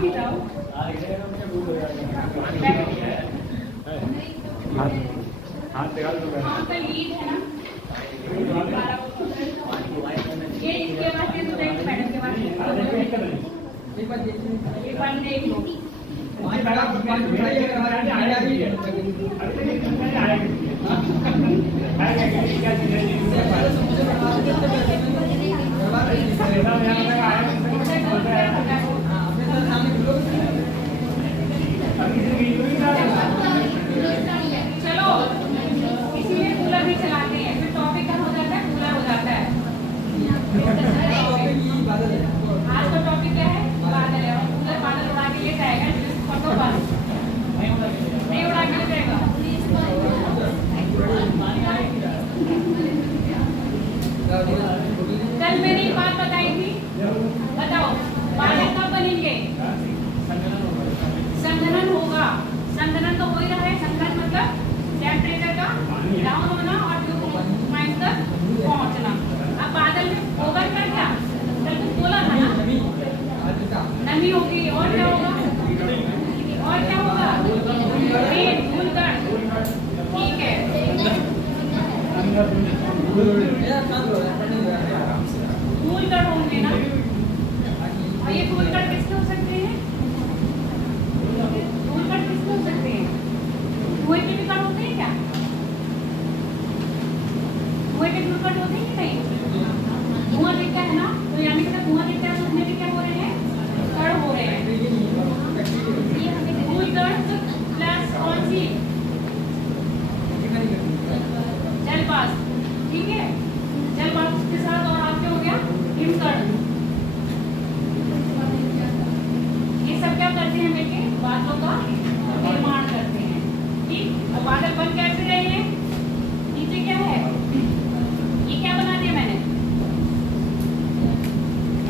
ही जाओ। हाथ लगा दो। हाँ तो लीड है ना, ये इसके बाद फिर मैडम के बाद एक बार देख लो। चलो इसीलिए कूलर भी चलाते हैं, फिर टॉपिक कम हो जाता है, कूलर हो जाता है। आज का टॉपिक क्या है? बादल है। कूलर बादल उड़ा के ले जाएगा, फोटो पर नहीं उड़ा के ले जाएगा। कल मैंने एक बात बताई थी, बताओ बादल कब बनेंगे? संघनन होगा। संघनन तो हो ही रहा है। संघनन मतलब टेम्परेचर का डाउन होना और ड्यू पॉइंट तक पहुंचना। अब बादल में होगा क्या? क्या कल कुछ बोला था ना, नमी होगी और क्या होगा? और क्या होगा? धूलकण। ठीक है, धूलकण होंगे ना। और ये धूलकण किसके हो सकते हैं? धूलकण किसके हो सकते हैं? धुएं के भी कण होते हैं क्या? धुएं के धूलकण होते हैं कि नहीं? धुआं दिखता है ना, तो यानी कि धुआं दिखता है तो उसमें भी क्या हो रहे हैं? कण हो रहे हैं। धूलकण प्लस कौन सी? जलवाष्प। ठीक है, जलवाष्प के साथ और आपके हो गया हिमकण। ये सब क्या करते हैं बेटे? बादलों का निर्माण करते हैं। ठीक, और बादल बन कैसे रहे हैं? नीचे क्या है? ये क्या बना दिया मैंने?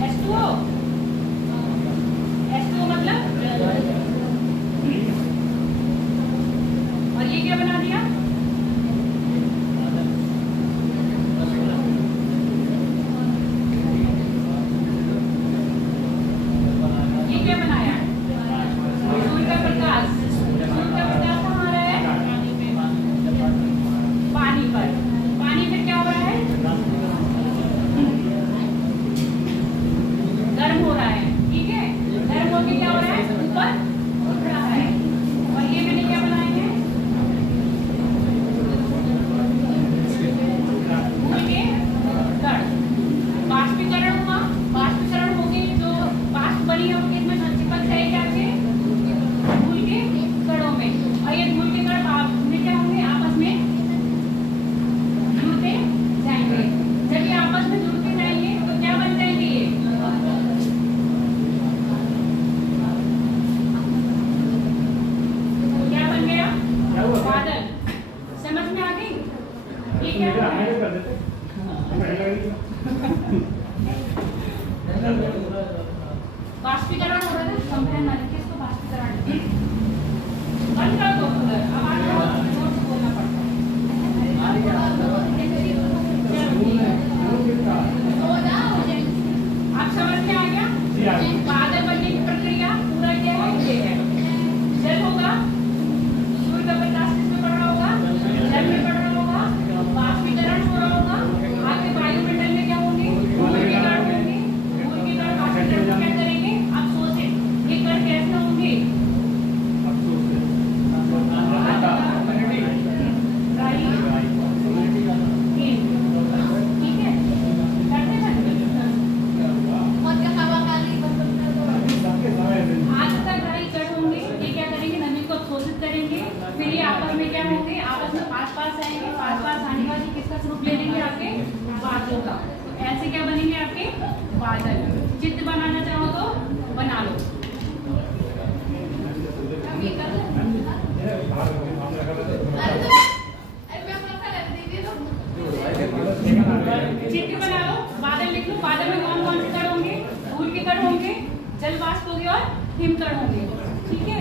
H2O। H2O मतलब, और ये क्या बना दिया? ये क्या बनाया? सूर्य का प्रकाश। सूर्य का प्रकाश कहाँ रहा है? पानी पर। पानी पर क्या हो रहा है? गर्म हो रहा है। ठीक है, गर्म होके क्या हो रहा है? ऊपर उठ रहा है। और ये मैंने क्या बनाए हैं? धूल के कण। बाष्पीकरण हुआ। बाष्पीकरण होके जो वाष्प बनी है वो किसमें चिपक जाएगी? आपके धूल के कणों में। और ये धूल के कण आपने क्या होंगे? आपस में जुड़ते जाएंगे। जब ये आपस में जुड़ते जाएंगे तो क्या बन जाएंगे? ये क्या बन गया? बादल। समझ में आ गई? ये क्या है? बाष्पीकरण हो रहा है। कंप्लेन ना लिखिए इसको, बाष्पीकरण बंद कर दो कूलर। अब आप जोर से बोलना पड़ता है। आप समझ में आ गया? बादल बनने की प्रक्रिया पूरा क्या है? ये है। जल होगा, सूर्य का प्रकाश किसमें पड़ रहा होगा? जल में पड़ रहा होगा। बाष्पीकरण हो रहा होगा। आगे वायुमंडल में क्या होंगे? धूल के कण होंगे। धूल के कण बाष्पीकरण को क्या करेंगे? आप सोचें, ये कण कैसे होंगे? ठीक है, करते हैं। आज तक ढाई कण होंगे। ये क्या करेंगे? नमी को अवशोषित करेंगे। फिर ये आपस में क्या होंगे? आपस में पास पास आएंगे। पास पास आने के बाद किसका स्वरूप ले लेंगे? आपके बादलों का। तो ऐसे क्या बनेंगे? आपके बादल। चित्र बनाना चाहो तो बना लो। चित्र बना लो, बादल लिख लो। बादल में कौन कौन से कण होंगे? धूल के कण होंगे, जलवाष्प होंगे और हिमकण होंगे। ठीक है,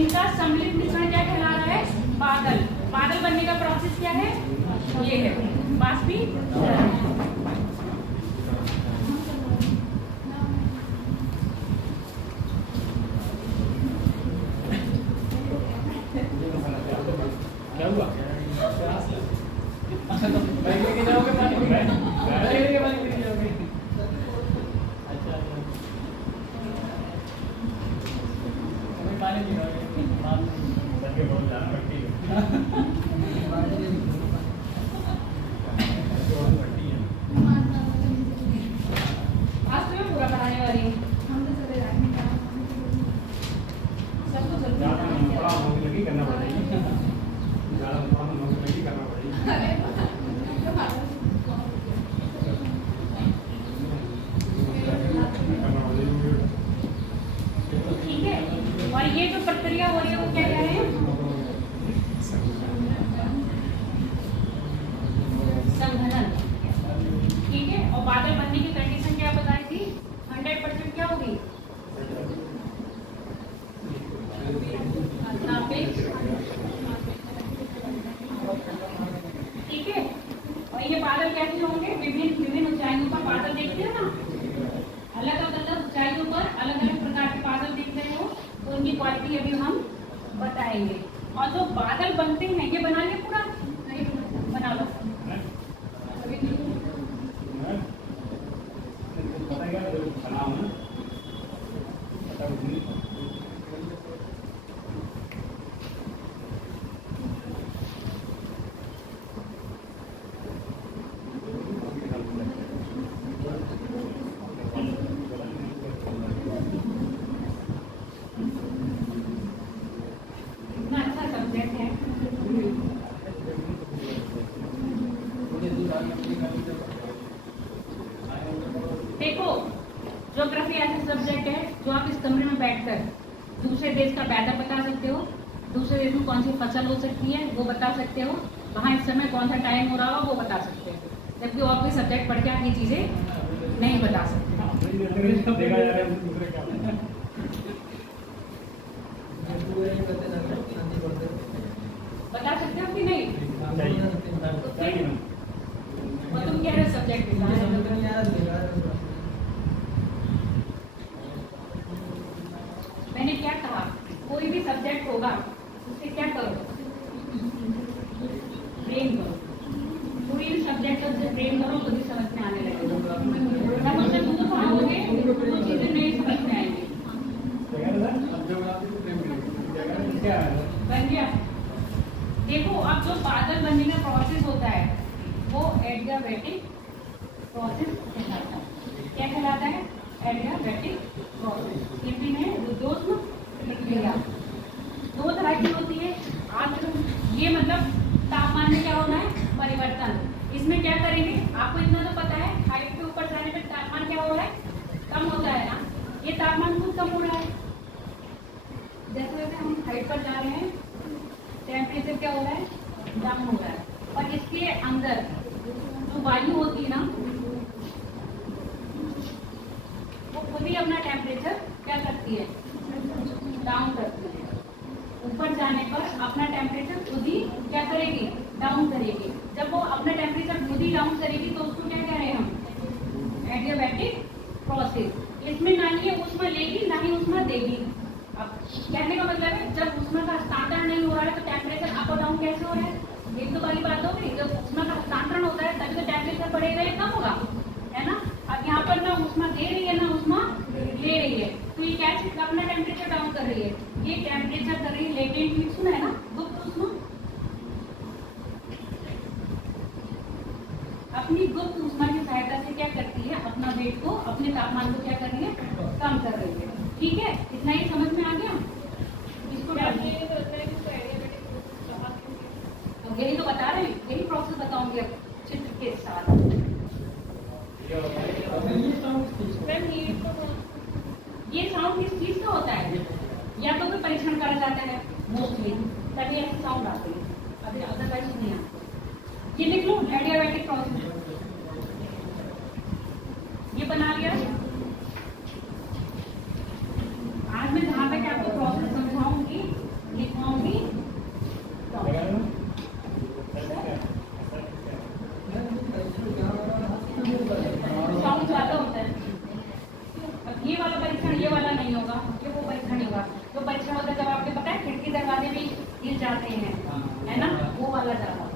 इनका सम्मिलित मिश्रण क्या कहला रहा है? बादल। बादल बनने का प्रोसेस क्या है? ये है बाष्पीकरण। सबके बहुत ज़्यादा बढ़ती है। आज तो मैं पूरा पढ़ाने वाली हूँ। सबको जल्दी ज़्यादा पढ़ाने थोड़ा नौकरी लगी करना पड़ेगी। ज़्यादा थोड़ा नौकरी लगी करना पड़ेगी। ठीक है। और ये जो प्रक्रिया हो रही है वो क्या कह रहे हैं? संघनन। ठीक है। और बादल बनने की कंडीशन क्या बताई थी? 100% क्या होगी? सापेक्ष। ठीक है। और ये बादल कैसे होंगे? विभिन्न ऊंचाइयों पर बादल देखते हो ना, अलग अलग ऊंचाइयों पर अलग अलग प्रकार के बादल दिख रहे हो, तो उनकी क्वालिटी अभी हम बताएंगे। और जो बादल बनते हैं ये बना लिया पूरा? नहीं बना लो। पता क्या जो बनाओ ना पता नहीं। इतना अच्छा सब्जेक्ट है। देखो, ज्योग्राफी ऐसा सब्जेक्ट है जो आप इस कमरे में बैठकर दूसरे देश का वेदर बता सकते हो, दूसरे देश में कौन सी फसल हो सकती है वो बता सकते हो, वहाँ इस समय कौन सा टाइम हो रहा हो वो बता सकते हो, जबकि और कोई सब्जेक्ट पढ़ के आप ये चीजें नहीं बता सकते। देखा जा रहा है दूसरे क्या बता सकते हो कि नहीं? और तुम कह रहे हो सब्जेक्ट मैंने क्या कहा? कोई भी सब्जेक्ट होगा उससे क्या करो? ब्रेन करो। कोई भी सब्जेक्ट को ब्रेन करो तो भी समझ में आने लगेगा। जब उससे दूर पढ़ोगे तो चीजें नहीं समझ में आएंगी। बन गया? देखो, अब जो बादल बनने का प्रोसेस होता है वो एडियाबैटिक प्रोसेस कहलाता है। क्या कहलाता है? Adiabatic process. हिंदी में रुद्धोष्म प्रक्रिया। दो तरह की होती है। ये मतलब तापमान में क्या होना है? परिवर्तन। इसमें क्या करेंगे? आपको इतना तो पता है, हाइट के ऊपर जाने पर तापमान क्या हो रहा है? कम होता है ना। ये तापमान खुद कम हो रहा है। जैसे जैसे हम हाइट पर जा रहे हैं टेम्परेचर क्या हो रहा है? डाउन हो रहा है। और इसके अंदर जो वायु होती है ना वो खुद ही अपना टेम्परेचर क्या करती है? डाउन करती है। ऊपर जाने पर अपना टेम्परेचर खुद ही क्या करेगी? डाउन करेगी। जब वो अपना टेम्परेचर खुद ही डाउन करेगी तो उसको क्या कह रहे हैं हम? Adiabatic process. इसमें ना ही ऊष्मा लेगी ना ही ऊष्मा देगी। अब कहने का मतलब है जब ऊष्मा का हस्तांतरण नहीं हो रहा है तो टेम्परेचर अप और डाउन कैसे हो रहा है? एक तो वाली बात हो गई। जब ऊष्मा का हस्तांतरण होता है तभी तो टेम्परेचर बढ़ेगा या कम होगा, है ना। अब यहाँ पर ना ऊष्मा दे रही है ना ऊष्मा ले रही है, तो ये क्या चीज अपना टेम्परेचर डाउन कर रही है? ये टेम्परेचर कर रही है लेटेंट हीट, सुना है ना, गुप्त ऊष्मा। अपनी गुप्त ऊष्मा की सहायता से क्या करती है? अपना वेट को, अपने तापमान को क्या कर रही है? कम कर रही है। ठीक है, इतना ही समझ में आ गया? इसको यही तो बता रहे हैं, यही प्रोसेस बताऊंगी अब चित्र के साथ। ये साउंड किस चीज का होता है? या तो कोई परीक्षण करा जाता है मोस्टली, तभी ऐसे साउंड आते हैं, अभी अदरवाइज नहीं आते। ये लिख लो, एडियाबैटिक प्रोसेस। ये बना लिया। आज मैं जहाँ तक आपको प्रोसेस समझाऊंगी, लिखवाऊंगी, साउंड ज्यादा होता है। अब ये वाला परीक्षण ये वाला नहीं होगा, ये वो परीक्षण नहीं होगा। जो परीक्षण होता है जब आपको पता है खिड़की दरवाजे भी गिर जाते हैं, है ना, वो वाला ज्यादा।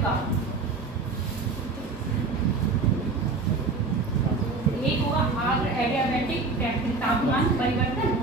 का, एक होगा आर्द्र एडियाबैटिक तापमान परिवर्तन,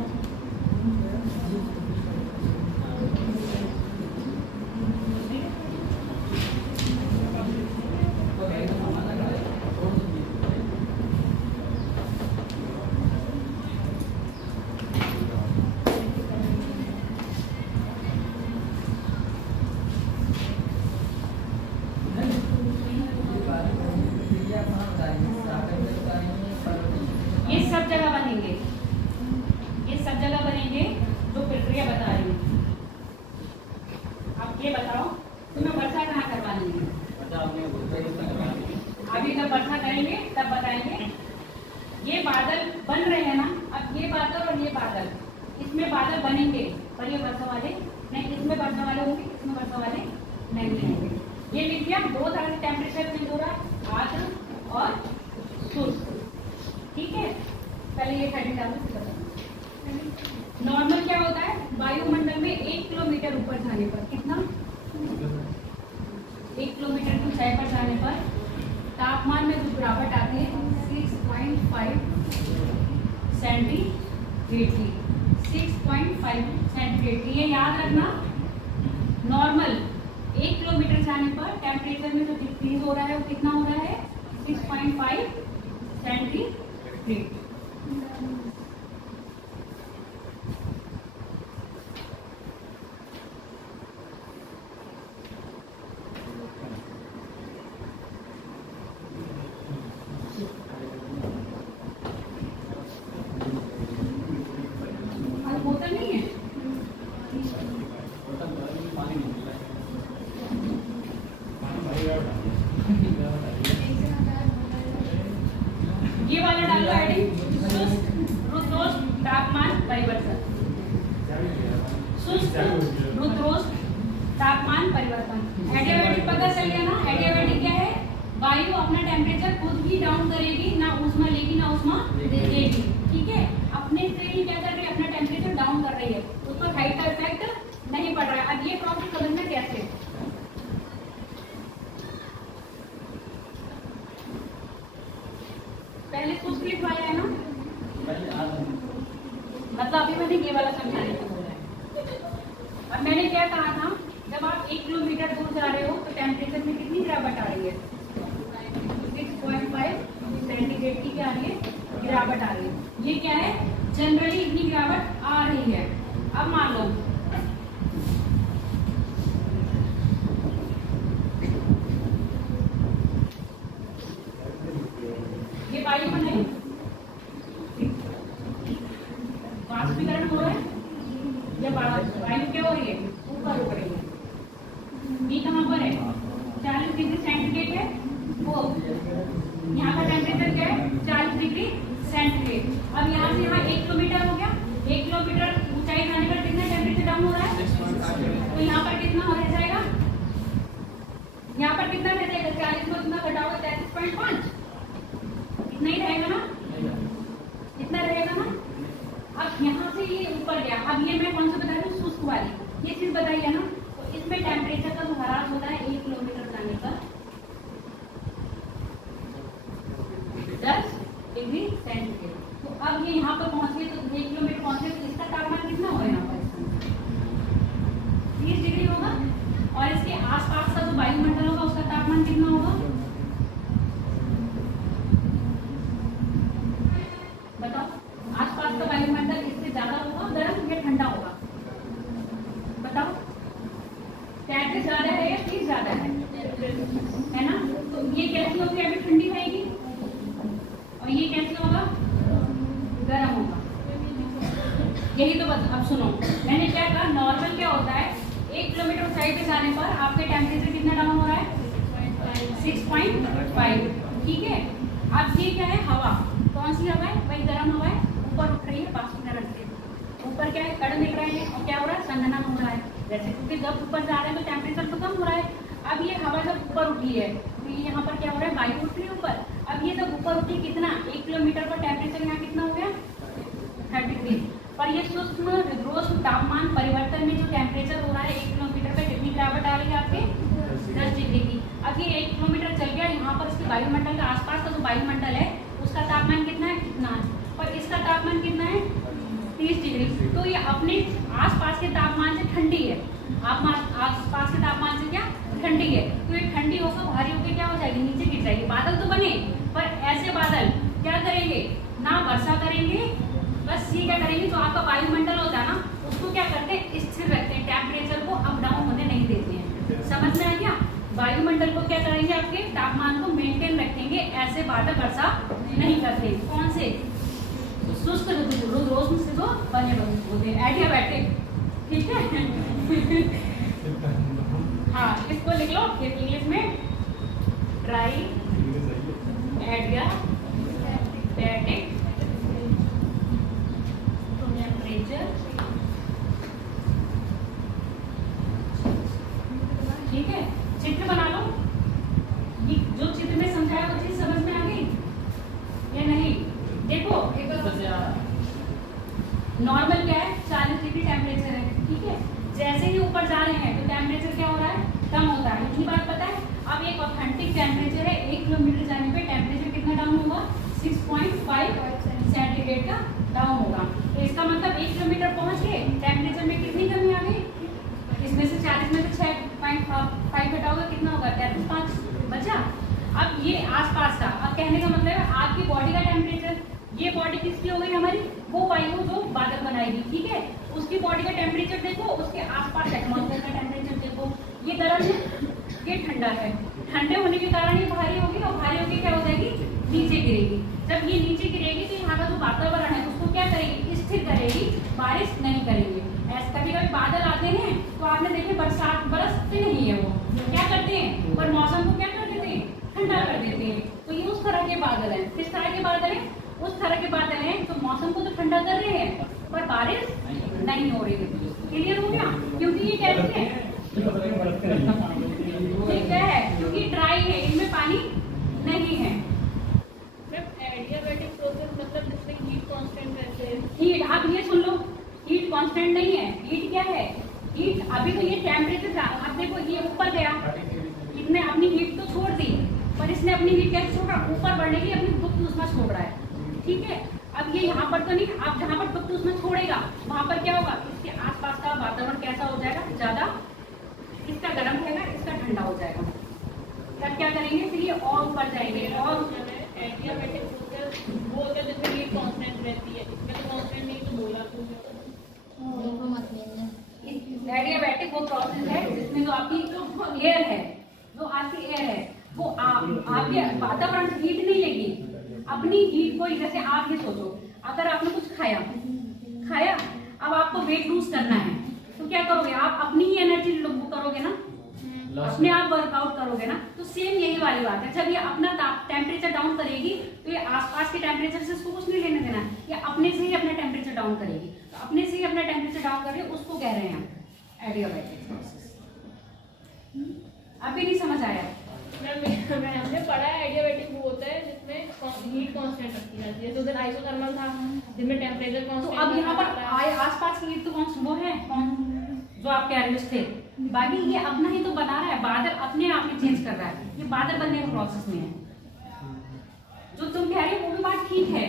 ये सब जगह बनेंगे, ये सब जगह बनेंगे जो प्रक्रिया बता रही हूँ। अब ये बताओ तुम्हें वर्षा कहाँ करवानी है? अभी जब वर्षा करेंगे तब बताएंगे। ये बादल बन रहे हैं ना, अब ये बादल और ये बादल, इसमें बादल बनेंगे पर ये वर्षा वाले नहीं, इसमें वर्षा वाले होंगे, इसमें वर्षा वाले नहीं होंगे। ये लिख दिया। दो तरह से टेम्परेचर चेंज हो रहा है, आर्द्र और शुष्क। ठीक है, पहले ये हेडिंग डालो। नॉर्मल क्या होता है? वायुमंडल में 1 किलोमीटर ऊपर जाने पर, कितना? 1 किलोमीटर की ऊंचाई पर जाने पर तापमान में जो गिरावट आती है 6.5 सेंटीग्रेड की, 6.5 सेंटीग्रेड की। ये याद रखना, नॉर्मल 1 किलोमीटर जाने पर टेम्परेचर में जो डिक्रीज हो रहा है वो कितना हो रहा है? 6.5 सेंटीग्रेड। होता नहीं है ये वाला डालो हेडिंग, शुष्क रुद्रोष्म तापमान परिवर्तन, शुष्क रुद्रोष्म तापमान परिवर्तन। एडियाबैटिक पता चल गया ना? एडियाबैटिक क्या है? वायु अपना टेम्परेचर खुद ही डाउन करेगी, ना ऊष्मा लेगी ना ऊष्मा देगी। ठीक है, अपने से ही क्या कर रही है? अपना टेम्परेचर डाउन कर रही है, उस पर हाइट का इफेक्ट नहीं पड़ रहा है। अब ये प्रोसेस समझना कैसे? पहले शुष्क लिखवाया है ना, मतलब अभी मैंने ये वाला समझाने को बोला है। अब मैंने क्या कहा था? जब आप 1 किलोमीटर दूर जा रहे हो तो टेम्परेचर में कितनी गिरावट आ रही है? 6.5 सेंटीग्रेड की क्या आ रही है? गिरावट आ रही है। ये क्या है? जनरली इतनी गिरावट आ रही है। अब मान लो ये वायु में नहीं, वाष्पीकरण हो रहा है या वायु क्या हो रही है? ऊपर उठ रही है। ये कहाँ पर है? 40 डिग्री सेंटीग्रेड है वो, यहाँ का टेम्परेचर क्या है? 40 डिग्री सेंटीग्रेड। अब यहाँ से यहाँ 1 किलोमीटर हो गया। 1 किलोमीटर ऊंचाई जाने पर कितना टेम्परेचर डाउन हो रहा है? तो यहाँ पर कितना रह जाएगा? यहाँ पर कितना रह जाएगा? 40 को कितना घटाओगे? 33.5। इतना ही रहेगा ना? इतना रहेगा ना? अब यहाँ से ये ऊपर गया। अब ये मैं कौन सा बता रही हूँ? शुष्क वाली। ये चीज बताई है ना? तो इसमें टेम्परेचर का जो ह्रास होता है 1 किलोमीटर जाने पर 10 डिग्री सेंटीग्रेड। तो अब ये यहाँ पर पहुंच गए, तो 1 किलोमीटर पहुंचे तो इसका तापमान कितना होगा? यहाँ पर 30 डिग्री होगा। और इसके आसपास का जो वायुमंडल होगा उसका तापमान कितना होगा? बताओ, आसपास का वायुमंडल इससे ज्यादा होगा गर्म या ठंडा होगा? बताओ, 33 ज्यादा है या 30 ज्यादा है ना? तो ये कैसी होगी? अभी ठंडी रहेगी और ये कैसे होगा? गर्म होगा। यही तो अब सुनो, मैंने क्या कहा? नॉर्मल क्या होता है? 1 किलोमीटर ऊंचाई पे जाने पर आपके टेम्परेचर कितना डाउन हो रहा है? 6.5। ठीक है, अब ये क्या है? हवा। कौन सी हवा है? वही गर्म हवा है, ऊपर उठ रही है वाष्पीकरण से। ऊपर क्या है? कण मिल रहे हैं और क्या हो रहा है? संघनन हो रहा है। जैसे क्योंकि जब ऊपर जा रहे हैं तो टेम्परेचर तो कम हो रहा है। अब ये हवा जब ऊपर उठी है तो ये यहाँ पर क्या हो रहा है? वायु उठ रही है ऊपर। अब ये जब ऊपर उठी कितना? 1 किलोमीटर पर टेम्परेचर यहाँ कितना हो गया? 30 डिग्री। पर ये सूक्ष्म रुद्रोष्म तापमान परिवर्तन में जो टेम्परेचर हो रहा है 1 किलोमीटर पे कितनी गिरावट आ रही है आपके? 10 डिग्री की। अब ये 1 किलोमीटर चल गया, यहाँ पर इसके वायुमंडल का आसपास का जो वायुमंडल है उसका तापमान कितना है, इतना है, और इसका तापमान कितना है 30 डिग्री। तो ये अपने आसपास के तापमान से ठंडी है, आप आसपास के तापमान से क्या ठंडी है, तो ये ठंडी होकर भारी होकर क्या हो जाएगी, नीचे गिर जाएगी। बादल तो बने, पर ऐसे बादल क्या करेंगे, ना वर्षा करेंगे, बस ये क्या करेंगे, जो आपका वायुमंडल होता है ना उसको क्या करते हैं, स्थिर रखते हैं, टेम्परेचर को अप डाउन होने नहीं देते हैं। समझ में आ गया? वायुमंडल को क्या करेंगे, आपके तापमान को मेंटेन रखेंगे, ऐसे बादल वर्षा नहीं करते। कौन से, शुष्क रोज से जो बने होते हैं, एडियाबैटिक, ठीक है। हाँ, इसको लिख लो इंग्लिश में, ड्राई एडियाबैटिक टेम्परेचर, ठीक है। चित्र बना लो, ये जो चित्र में समझाया वो चीज समझ में आ गई या नहीं? देखो नॉर्मल क्या है, 40 डिग्री टेम्परेचर है, ठीक है। जैसे ही ऊपर जा रहे हैं तो टेम्परेचर क्या हो रहा है, कम होता है, इतनी बात पता है। अब एक ऑथेंटिक टेम्परेचर है, 1 किलोमीटर जाने पे टेम्परेचर कितना डाउन होगा, 6.5 सेंटीग्रेड का डाउन होगा। तो इसका मतलब 1 किलोमीटर पहुंच गए, टेम्परेचर में कितनी कमी आ गई, इसमें से 40 में से 6.5 घटाओगे कितना होगा, 33.5 बचा। अब ये आसपास का, अब कहने का मतलब है आपकी बॉडी का टेम्परेचर, ये बॉडी किसकी हो गई हमारी, वो वायु जो बादल बनाएगी, ठीक है, उसकी बॉडी का टेम्परेचर देखो, उसके आसपास एटमॉस्फेयर का टेम्परेचर देखो, ये गर्म है, ये ठंडा है, ठंडे होने के कारण ये भारी होगी, और भारी होगी क्या हो जाएगी, नीचे गिरेगी। जब ये नीचे गिरेगी तो यहाँ का जो वातावरण है उसको क्या करेगी, स्थिर करेगी, बारिश नहीं करेगी। ऐसे कभी कभी बादल आते हैं तो आपने देखे बरसात बरसते नहीं है, वो क्या करते हैं, पर मौसम को क्या कर देते हैं, ठंडा कर देते हैं। तो ये उस तरह के बादल हैं। किस तरह के बादल हैं, उस तरह के बादल हैं जो मौसम को तो ठंडा कर रहे हैं पर बारिश नहीं हो रही है। क्लियर हो गया? क्योंकि ये कैसे है, ठीक है, क्योंकि ड्राई है, इनमें पानी नहीं है। एडियाबैटिक प्रोसेस मतलब जिसमें हीट कांस्टेंट रहते हैं। हीट, आप ये सुन लो, हीट कांस्टेंट नहीं है। हीट क्या है, हीट अभी तो ये टेम्परेचर, अब देखो ये ऊपर गया, इसने अपनी हीट तो छोड़ दी, पर इसने अपनी हीट कैसे छोड़ा, ऊपर बढ़ने की अपनी गुप्त ऊष्मा छोड़ रहा है, ठीक है। अब ये यहाँ पर तो नहीं, अब जहाँ पर गुप्त ऊष्मा छोड़ेगा वहाँ पर क्या होगा, इसके आसपास का वातावरण कैसा हो जाएगा, ज्यादा इसका गर्म रहेगा, इसका ठंडा हो जाएगा। तब क्या करेंगे, फिर ये और ऊपर जाएंगे, और एडियाबैटिक प्रोसेस वो होता है जिसमें हीट कांस्टेंट रहती है, इसमें तो कांस्टेंट नहीं, तो बोला एडियाबैटिक वो प्रोसेस है जिसमें जो आपकी एयर है, जो आपकी एयर है वो आपके वातावरण से हीट नहीं लेगी, अपनी हीट को, जैसे आप ये सोचो, अगर आपने कुछ खाया, अब आपको वेट लूज करना है तो क्या करोगे, आप अपनी ही एनर्जी करोगे ना, अपने आप वर्कआउट करोगे ना। तो सेम यही वाली बात है, जब ये अपना टेम्परेचर डाउन करेगी तो ये आसपास के टेम्परेचर से इसको कुछ नहीं लेने देना है, ये अपने से ही अपना टेम्परेचर डाउन करेगी। तो अपने से ही अपना टेम्परेचर डाउन कर रही है, उसको कह रहे हैं एडियाबैटिक प्रोसेस। अभी नहीं समझ आया? हमने पढ़ा है एडियाबैटिक वो होता है जिसमें हीट कांस्टेंट रखी जाती है, तो उधर आइसोथर्मल था जिसमें टेम्परेचर तो कांस्टेंट। अब यहाँ पर आसपास की हीट तो कौन वो है, जो आप कह रहे थे, बाकी ये अपना ही तो बना रहा है, बादल अपने आप में चेंज कर रहा है, ये बादल बनने के प्रोसेस में है। जो तुम कह रहे हो वो भी बात ठीक है,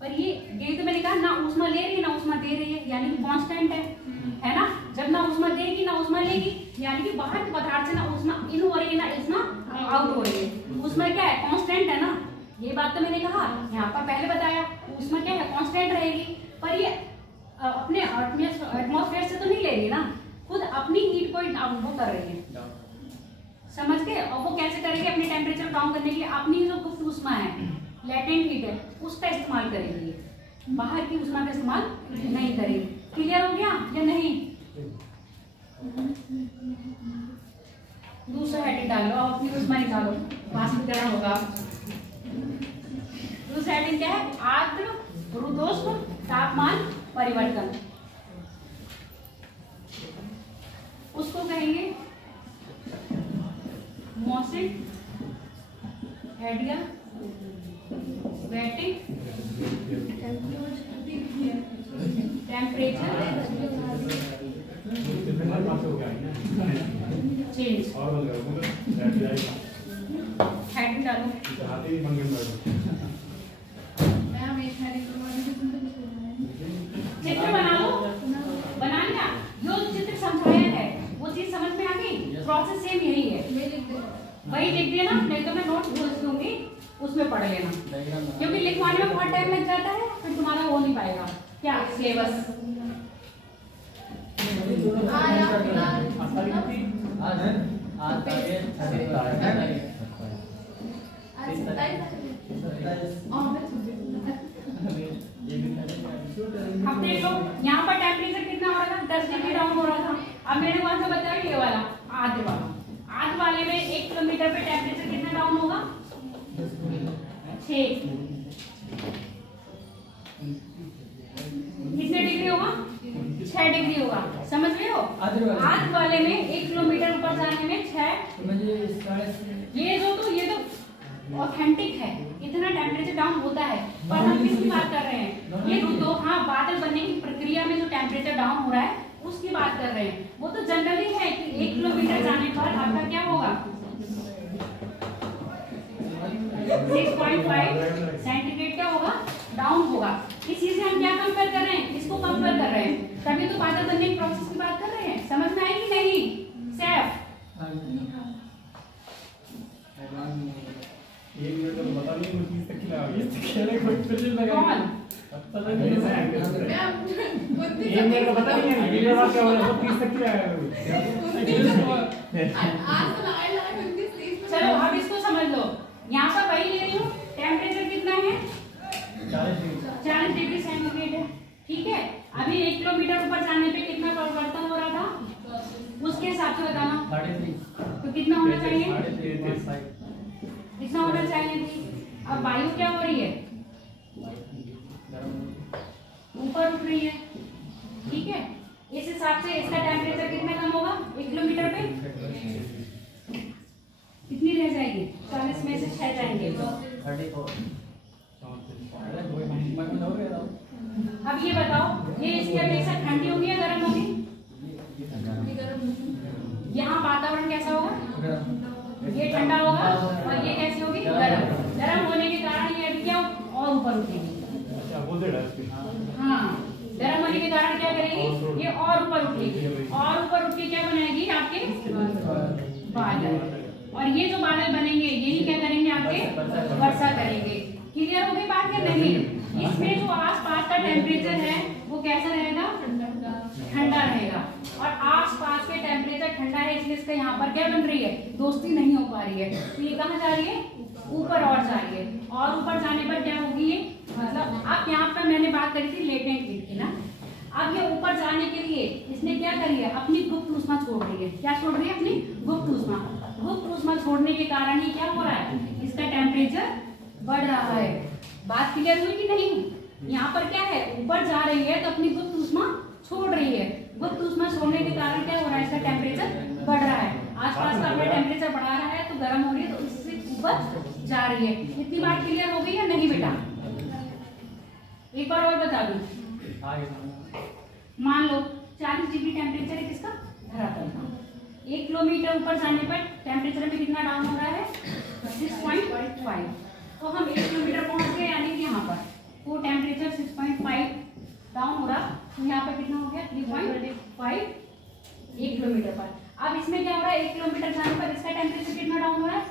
पर ये तो मैंने कहा ना ऊष्मा ले रही है ना ऊष्मा दे रही है, यानी कि कांस्टेंट है ना। जब ना ऊष्मा देगी ना ऊष्मा लेगी, यानी कि बाहर के पदार्थ से ना ऊष्मा इन हो रही है ना ऊष्मा आउट हो रही है। ऊष्मा क्या है, कांस्टेंट है ना, ये बात तो मैंने कहा, यहाँ पर पहले बताया ऊष्मा क्या है, कांस्टेंट रहेगी, पर ये अपने एटमॉस्फेयर से तो नहीं ले रही ना, खुद अपनी हीट को वो कर रही है, समझ गए। और वो कैसे करेगी, अपने टेम्परेचर डाउन करने के लिए अपनी जो गुप्त ऊष्मा है, लेटेंट हीट है, उसका इस्तेमाल करेगी, बाहर की ऊष्मा का इस्तेमाल नहीं करेगी। क्लियर हो गया या नहीं? दूसरा हेडिंग डालो, अपनी ऊष्मा निकालो, वाष्पीकरण होगा। दूसरा हेडिंग क्या है, आर्द्र रुद्धोष्ण तापमान परिवर्तन, उसको कहेंगे मॉसिक एडियाबैटिक टेम्परेचर चेंज और बंद करो बैठ जाएगा हेड डालो हाथ ही बंद कर दो मैं हमेशा चित्र बना लो बना लिया जो चित्र समझाया है वो चीज समझ में आ गई प्रोसेस सेम यही है वही लिख दिया ना नहीं तो मैं नोट भूल दूंगी उसमें पढ़ लेना क्योंकि लिखवाने में बहुत टाइम लग जाता है फिर तुम्हारा हो नहीं पाएगा क्या सिलेबस अब देख लो यहाँ पर टेम्परेचर कितना हो रहा था 10 डिग्री डाउन हो रहा था अब मैंने कौन सा बताया ये वाला आध वाले में 1 किलोमीटर पे टेम्परेचर कितना डाउन होगा 6 कितने डिग्री होगा 6 डिग्री होगा समझ रहे हो आध वाले में 1 किलोमीटर ऊपर जाने में 6 ये तो ऑथेंटिक है इतना टेम्परेचर डाउन होता है पर हम किसकी बात कर रहे हैं ये दो हाँ बादल बनने की प्रक्रिया में जो टेम्परेचर डाउन हो रहा है उसकी बात कर रहे हैं वो तो जनरली है कि 1 किलोमीटर जाने पर आपका क्या होगा 6.5 सेंटीग्रेड क्या होगा डाउन होगा इसी से हम क्या कंपेयर कर रहे हैं इसको कंपेयर कर रहे हैं तभी तो बादल बनने की प्रोसेस की बात कर रहे हैं समझ में आई कि नहीं सैफ ये मिनट तो बता नहीं मैं 30 तक की लगा ये खेले कोई फिर लगा कौन पता नहीं ये मिनट तो पता नहीं है वीडियो में क्या हो रहा है 30 तक की लगा चलो अब इसको समझ लो यहाँ पर वही ले रही हूँ टेम्परेचर कितना है 40 डिग्री सेंटीग्रेड है ठीक है अभी 1 किलोमीटर ऊपर जाने पे कितना परिवर्तन हो रहा था उसके हिसाब से बताना तो कितना होना चाहिए कितना होना चाहिए थी अब वायु क्या हो रही है ऊपर उठ रही है ठीक है इस हिसाब से इसका टेम्परेचर कितना कम होगा 1 किलोमीटर पे कितनी रह जाएगी 40 में से 6 जाएंगे अब ये बताओ ये इसकी अपेक्षा ठंडी होगी या गर्म होगी यहाँ वातावरण कैसा होगा ये ठंडा होगा और ये कैसी होगी गर्म होने के कारण ये अभी क्या और ऊपर उठेगी हाँ गर्म होने के कारण क्या करेगी ये और ऊपर उठेगी और ऊपर उठ के क्या बनाएगी आपके बादल और ये जो बादल बनेंगे यही क्या करेंगे आपके वर्षा करेंगे क्लियर हो गई बात या नहीं इसमें जो आसपास का टेम्परेचर है वो कैसा रहेगा ठंडा रहेगा और आसपास के टेम्परेचर ठंडा है इसलिए इसका यहाँ पर क्या बन रही है दोस्ती नहीं हो पा रही है तो ये कहाँ जा रही है ऊपर और जा रही है और ऊपर जाने पर क्या होगी ये मतलब अब यहाँ पर मैंने बात करी थी लेटेंट हीट की ना अब ये ऊपर जाने के लिए इसने क्या करी है अपनी गुप्त ऊष्मा छोड़ रही है क्या छोड़ रही है अपनी गुप्त ऊष्मा छोड़ने के कारण ही क्या हो रहा है इसका टेम्परेचर बढ़ रहा है बात क्लियर हुई कि नहीं यहाँ पर क्या है ऊपर जा रही है तो अपनी गुप्त ऊष्मा छोड़ रही है गुप्त ऊष्मा छोड़ने के कारण क्या हो रहा है इसका टेम्परेचर बढ़ रहा है आसपास का अपना टेम्परेचर बढ़ा रहा है तो गर्म हो रही है तो इससे ऊपर जा रही है इतनी बात क्लियर हो गई या नहीं बेटा एक बार और बता दूं मान लो 40 डिग्री टेम्परेचर है किसका धरातल का 1 किलोमीटर ऊपर जाने पर टेम्परेचर में कितना डाउन हो रहा है 6.5 तो हम 1 किलोमीटर पहुंच गए यानी कि यहाँ पर वो टेम्परेचर 6.5 डाउन हो रहा तो यहाँ पर कितना हो गया 3.5 1 किलोमीटर पर अब इसमें क्या हो रहा है 1 किलोमीटर जाने पर इसका टेम्परेचर कितना डाउन हो रहा है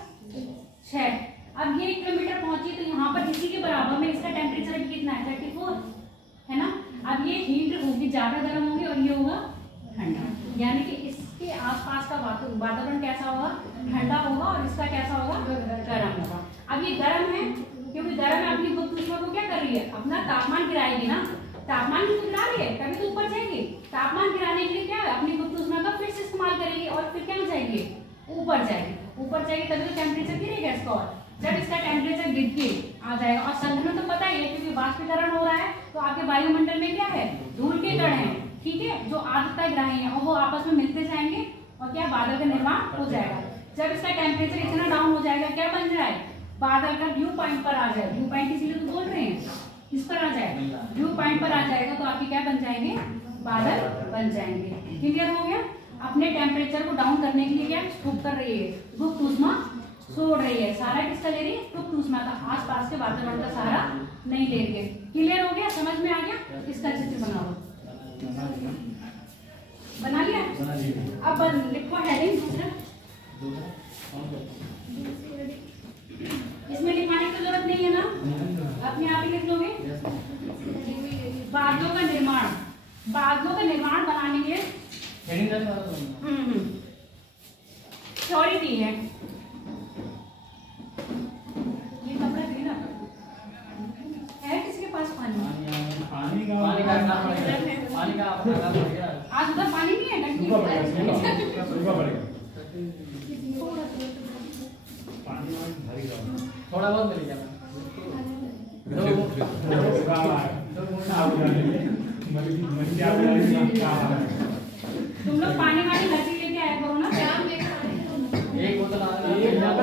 6 अब ये 1 किलोमीटर पहुंची तो यहाँ पर इसी के बराबर में इसका टेम्परेचर भी कितना है 34 है ना अब ये हीट होगी ज्यादा गर्म होगी और ये होगा ठंडा यानी कि इसके आसपास का वातावरण कैसा होगा ठंडा होगा और इसका कैसा होगा गर्म होगा अब ये गर्म है क्योंकि गर्म है अपनी गुप्त ऊष्मा को क्या कर रही है अपना तापमान गिराएगी ना तापमान भी तो गिरा रही है कभी तो ऊपर जाएगी तापमान गिराने के लिए क्या है अपनी गुप्त ऊष्मा का फिर से इस्तेमाल करेगी और फिर क्या हो जाएगी ऊपर जाएगी तभी तो टेम्परेचर गिरेगा इसका और जब इसका टेम्परेचर गिर के आ जाएगा और संघनन तो पता ही है क्योंकि वाष्पीकरण हो रहा है तो आपके वायुमंडल में क्या है धूल के कण हैं ठीक है जो आर्द्रता ग्राही है और वो आपस में मिलते जाएंगे और क्या बादल का निर्माण हो जाएगा जब इसका टेम्परेचर इतना डाउन हो जाएगा क्या बन जाए बादल का ड्यू पॉइंट पर आ जाए ड्यू पॉइंट इसीलिए तो बोल रहे हैं किस पर आ जाए ड्यू पॉइंट पर आ जाएगा तो आपके क्या बन जाएंगे बादल बन जाएंगे क्लियर हो गया अपने टेम्परेचर को डाउन करने के लिए क्या स्टॉप कर रही है, गुप्त ऊष्मा छोड़ रही है। सारा किसका ले रही है, गुप्त ऊष्मा का। आसपास के वातावरण का सहारा नहीं ले रही है। क्लियर हो गया, समझ में आ गया। इसका चित्र बनाओ, बना लिया। अब लिखो हेडिंग दूसरा, इसमें लिखाने की जरूरत नहीं है ना, अपने आप ही लिख लोगे। बादलों का निर्माण, बादलों का निर्माण बनाने के थ्योरी दी है। ये कपड़ा देना है किसके पास पानी? आज उधर पानी नहीं है, टंकी थोड़ा बहुत मिल जाएगा। तुम लोग पानी वाली लस्सी लेके आया करो ना। एक बोतल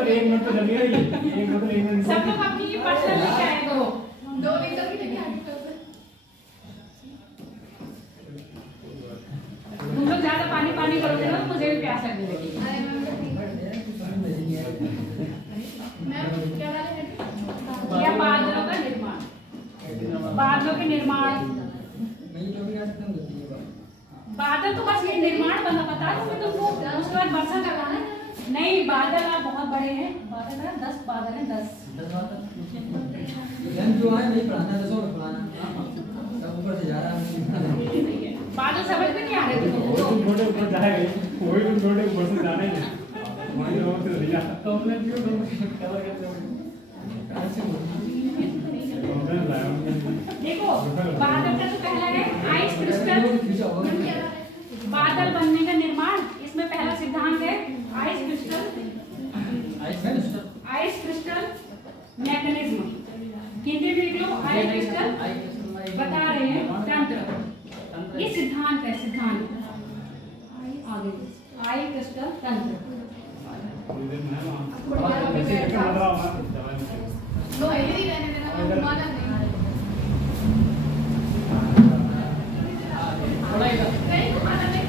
एक मिनट तो जमी रही है, एक बोतल 1 मिनट। सब लोग अपनी पर्सनल लेके आया करो। 2 लीटर की लेके आए। तुम लोग ज्यादा पानी पानी करोगे ना, मुझे भी प्यास लगने लगेगी। या बादलों का निर्माण, बादलों के निर्माण, बादल तो बस ये निर्माण बता दूंगी तुमको, उसके बाद वर्षा लगा है। नहीं, बादल आप बहुत बड़े हैं, बादल है 10 बादल है 10 जो है नहीं पढ़ाना, 10 में पढ़ाना, सब ऊपर से जा रहा है। बादल समझ में नहीं आ रहे तुमको। तुम छोटे ऊपर जाएगा, वही तुम छोटे ऊपर से जाना ही है। वही रोड से रिया कंप्लेंट क्यों कवर करते हो? देखो, बादल का तो पहला है आइस क्रिस्टल। बादल बनने का निर्माण, इसमें पहला सिद्धांत है ice crystal, ice crystal mechanism. Hindi में लिख लो, आइस क्रिस्टल बता रहे हैं तंत्र। ये सिद्धांत है, सिद्धांत। आगे आइस क्रिस्टल तंत्र। नो ये ही रहने देना, घुमाना नहीं। नहीं घुमाना नहीं।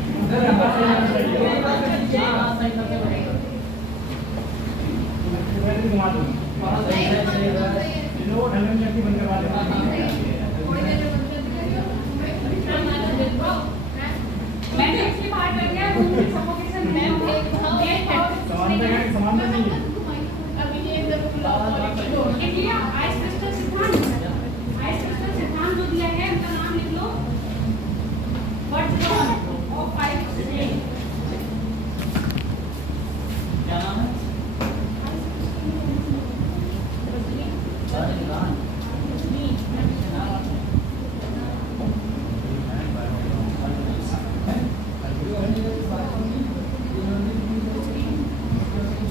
मैंने इसलिए बात कर दिया, सफोकेशन में लिख लिया। आइस क्रिस्टल सिद्धांत, आइस क्रिस्टल सिद्धांत जो दिया है उनका नाम लिख लो, वर्ड्सवर्थ ऑफ आइस क्रिस्टल। क्या नाम है?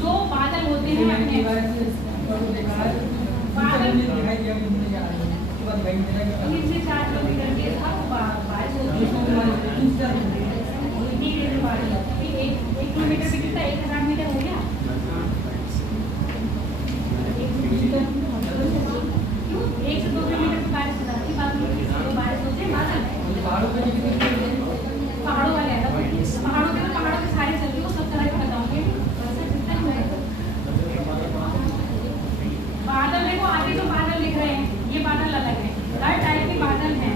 जो बादल होते हैं अपने बादल 3 से 4 किलोमीटर के बारिश होती है। 1 किलोमीटर से कितना, 1000 मीटर हो गया। 1 से 2 किलोमीटर की बारिश हो जाती है। तो बारिश होते हैं बादल, पहाड़ों वाले हैं। पहाड़ों के तो पहाड़ों के सारे चलती, वो सब तरह के बताऊंगे। बादल देखो, आगे जो बादल लिख रहे हैं ये बादल अलग है, हर टाइप के बादल हैं।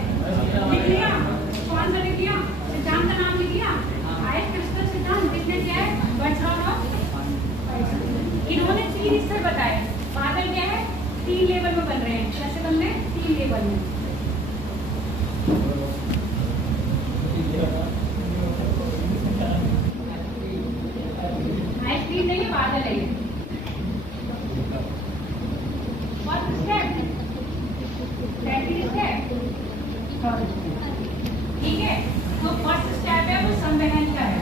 लिख लिया, कौन सा लिख लिया? सिद्धांत का नाम लिख लिया, आइस क्रिस्टल सिद्धांत। किसने किया है? इन्होंने 3 स्तर बताए। बादल क्या है? 3 लेवल में बन रहे हैं। कैसे बन रहे हैं? 3 लेवल में। आइस क्रीम नहीं, बादल है ये। फर्स्ट स्टेप, सेकंड स्टेप, ठीक है। तो फर्स्ट स्टेप है वो संवहन का है।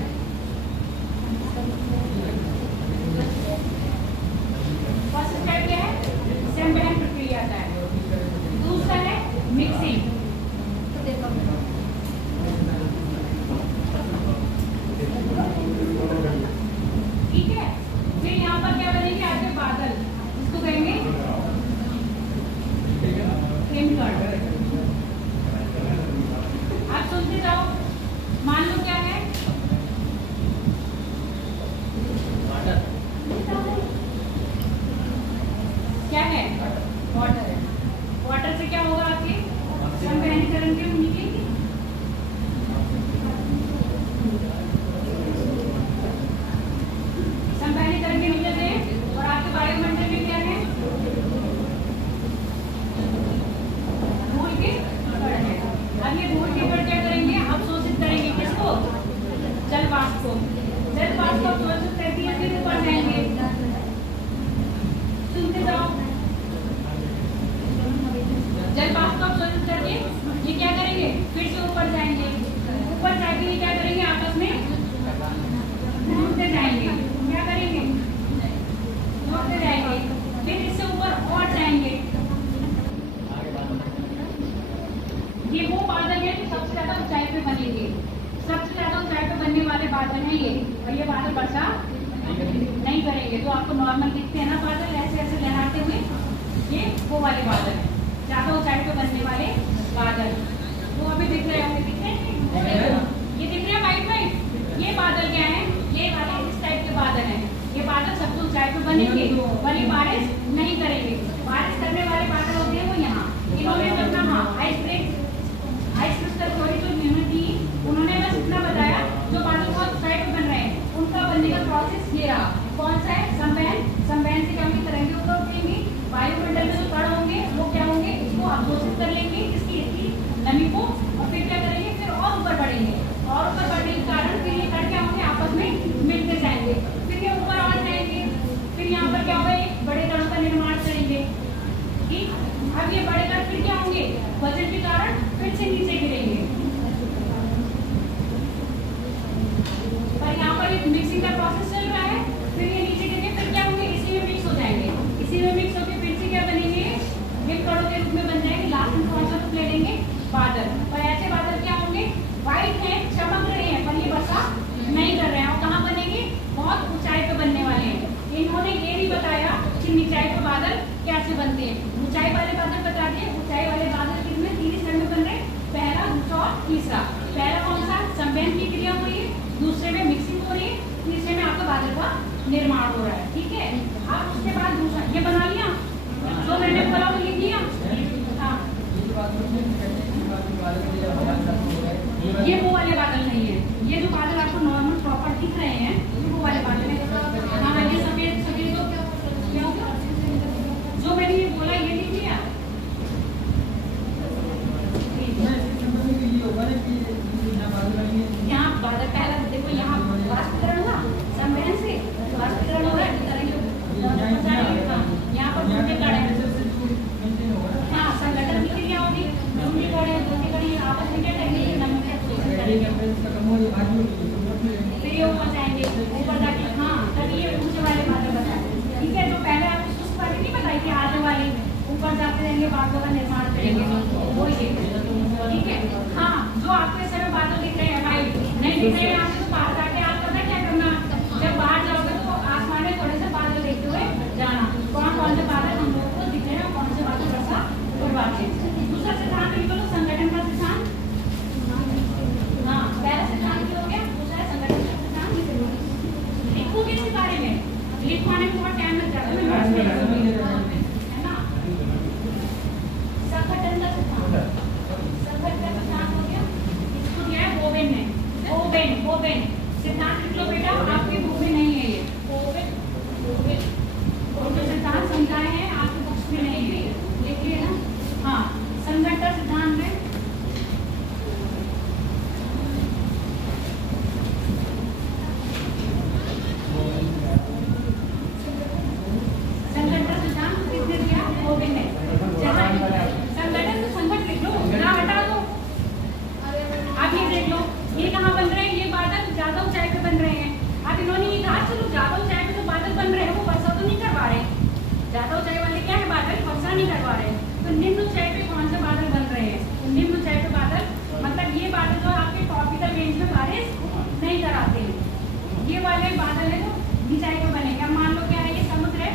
फर्स्ट स्टेप क्या है? संवहन प्रक्रिया का है। दूसरा है मिक्सिंग। ठीक है, फिर यहाँ पर क्या बनेंगे? आपके बादल, इसको कहेंगे हिमकण। आप सुनते जाओ। मान लो क्या है? और ये बादल वर्षा नहीं करेंगे। जो आपको नॉर्मल दिखते हैं ना बादल ऐसे ऐसे लहराते हुए, ये वो वाले बादल हैं, ज्यादा ऊंचाई पे बनने वाले बादल। वो अभी दिख रहे होंगे, दिख रहे हैं, ये दिख रहे हैं वाइट वाइट। ये बादल क्या है? ये वाले इस टाइप के बादल हैं। ये बादल सबसे ऊंचाई पे बनेंगे पर ये बारिश नहीं करेंगे। बारिश करने वाले बादल होते हैं वो यहाँ। इन्होंने अपना हाँ आइस क्रिस्टल थ्योरी जो इन्होंने दी, उन्होंने बस इतना बताया जो बादल बहुत ऊंचाई पे बन रहे हैं उनका बनने का प्रोसेस ये रहा। कौन सा है? संवहन। संवहन से क्या होंगे? तरंगे ऊपर उठेंगी, वायुमंडल में जो कण होंगे वो क्या होंगे? इसको अवशोषित कर लेंगे, इसकी नमी को, और फिर क्या करेंगे? फिर और ऊपर बढ़ेंगे, और ऊपर बढ़ने के कारण फिर ये कण क्या होंगे? आपस में मिलते जाएंगे, फिर ये ऊपर और जाएंगे, फिर यहाँ पर क्या होगा? एक बड़े कणों का निर्माण करेंगे। ठीक, अब ये बड़े कण फिर क्या होंगे? वजन के कारण फिर से नीचे गिरेंगे। पर यहाँ पर एक मिक्सिंग का प्रोसेस चल रहा है, फिर ये नीचे गिरेंगे, फिर क्या होंगे? इसी में मिक्स हो जाएंगे, इसी में मिक्स होकर फिर से क्या बनेंगे? हिम कणों के रूप में बन जाएंगे। लास्ट में कौन सा रूप ले लेंगे? बादल। पर ऐसे बादल क्या होंगे? व्हाइट है, चमक रहे हैं, पर ये वर्षा नहीं कर रहे हैं। और कहाँ बनेंगे? बहुत ऊंचाई पे बनने वाले हैं। इन्होंने ये भी बताया कि ऊंचाई पे बादल कैसे बनते हैं। ऊंचाई वाले बादल बता दिए। ऊंचाई वाले बादल कितने? 3 स्तर में बन रहे हैं, पहला, दूसरा और तीसरा। पहला कौन सा? संवहन की क्रिया हो रही है, दूसरे में मिक्सिंग हो रही है, तीसरे में आपका बादल का निर्माण हो रहा है। ठीक है, अब उसके बाद दूसरा ये बना लिया, जो मैंने बोला वो लिख लिया। हाँ, ये वो वाले बादल नहीं है। ये जो बादल आपको नॉर्मल प्रॉपर दिख रहे हैं ये वो वाले बादल हैं। हाँ, ये सफेद सफेद क्या होगा? जो मैंने ये बोला ये लिख लिया। यहाँ बादल पहला देखो, यहाँ वाष्पीकरण हुआ, संवहन से वाष्पीकरण हो रहा है, यहाँ पर छोटे कण हैं। हाँ, संगठन की क्रिया होगी, दूसरी कण है, दूसरी कण आपस में क्या करेंगे? फिर ये ऊपर जाएंगे, ऊपर जाके हाँ तभी ये ऊंचे वाले बादल बताए। ठीक है, जो पहले आपको सुस्त वाली नहीं बताई थी, आगे वाली ऊपर जाते रहेंगे, बादलों का निर्माण करेंगे, वो ये। ठीक है, हाँ, जो आपको इस समय बादल दिख रहे हैं वाइट नहीं दिख रहे हैं, यहाँ से तो बाहर जाके आप पता क्या करना, जब बाहर जाओगे तो आसमान में थोड़े से बादल देखते हुए जाना, कौन कौन से बादल हम लोगों को दिख रहे हैं, कौन से बादल वर्षा करवाते हैं। दूसरा सिद्धांत लिख लो, संगठन का सिद्धांत। हाँ, पहला सिद्धांत हो गया, दूसरा संगठन का सिद्धांत। लिखोगे इसके बारे में, लिखवाने में बहुत टाइम लग जाता है ना। संगठन का सिद्धांत, संगठन का सिद्धांत हो गया, इसको दिया है बोवेन ने। बोवेन सिद्धांत लिख लो बेटा, आपकी बुक में नहीं है ये। बोवेन और जो सिद्धांत समझाए हैं आपकी बुक्स में नहीं है, लिख लिए ना। हाँ, संगठन का सिद्धांत है वाले बादल है जो ऊंचाई पे बनेंगे। अब मान लो क्या है, ये समुद्र है,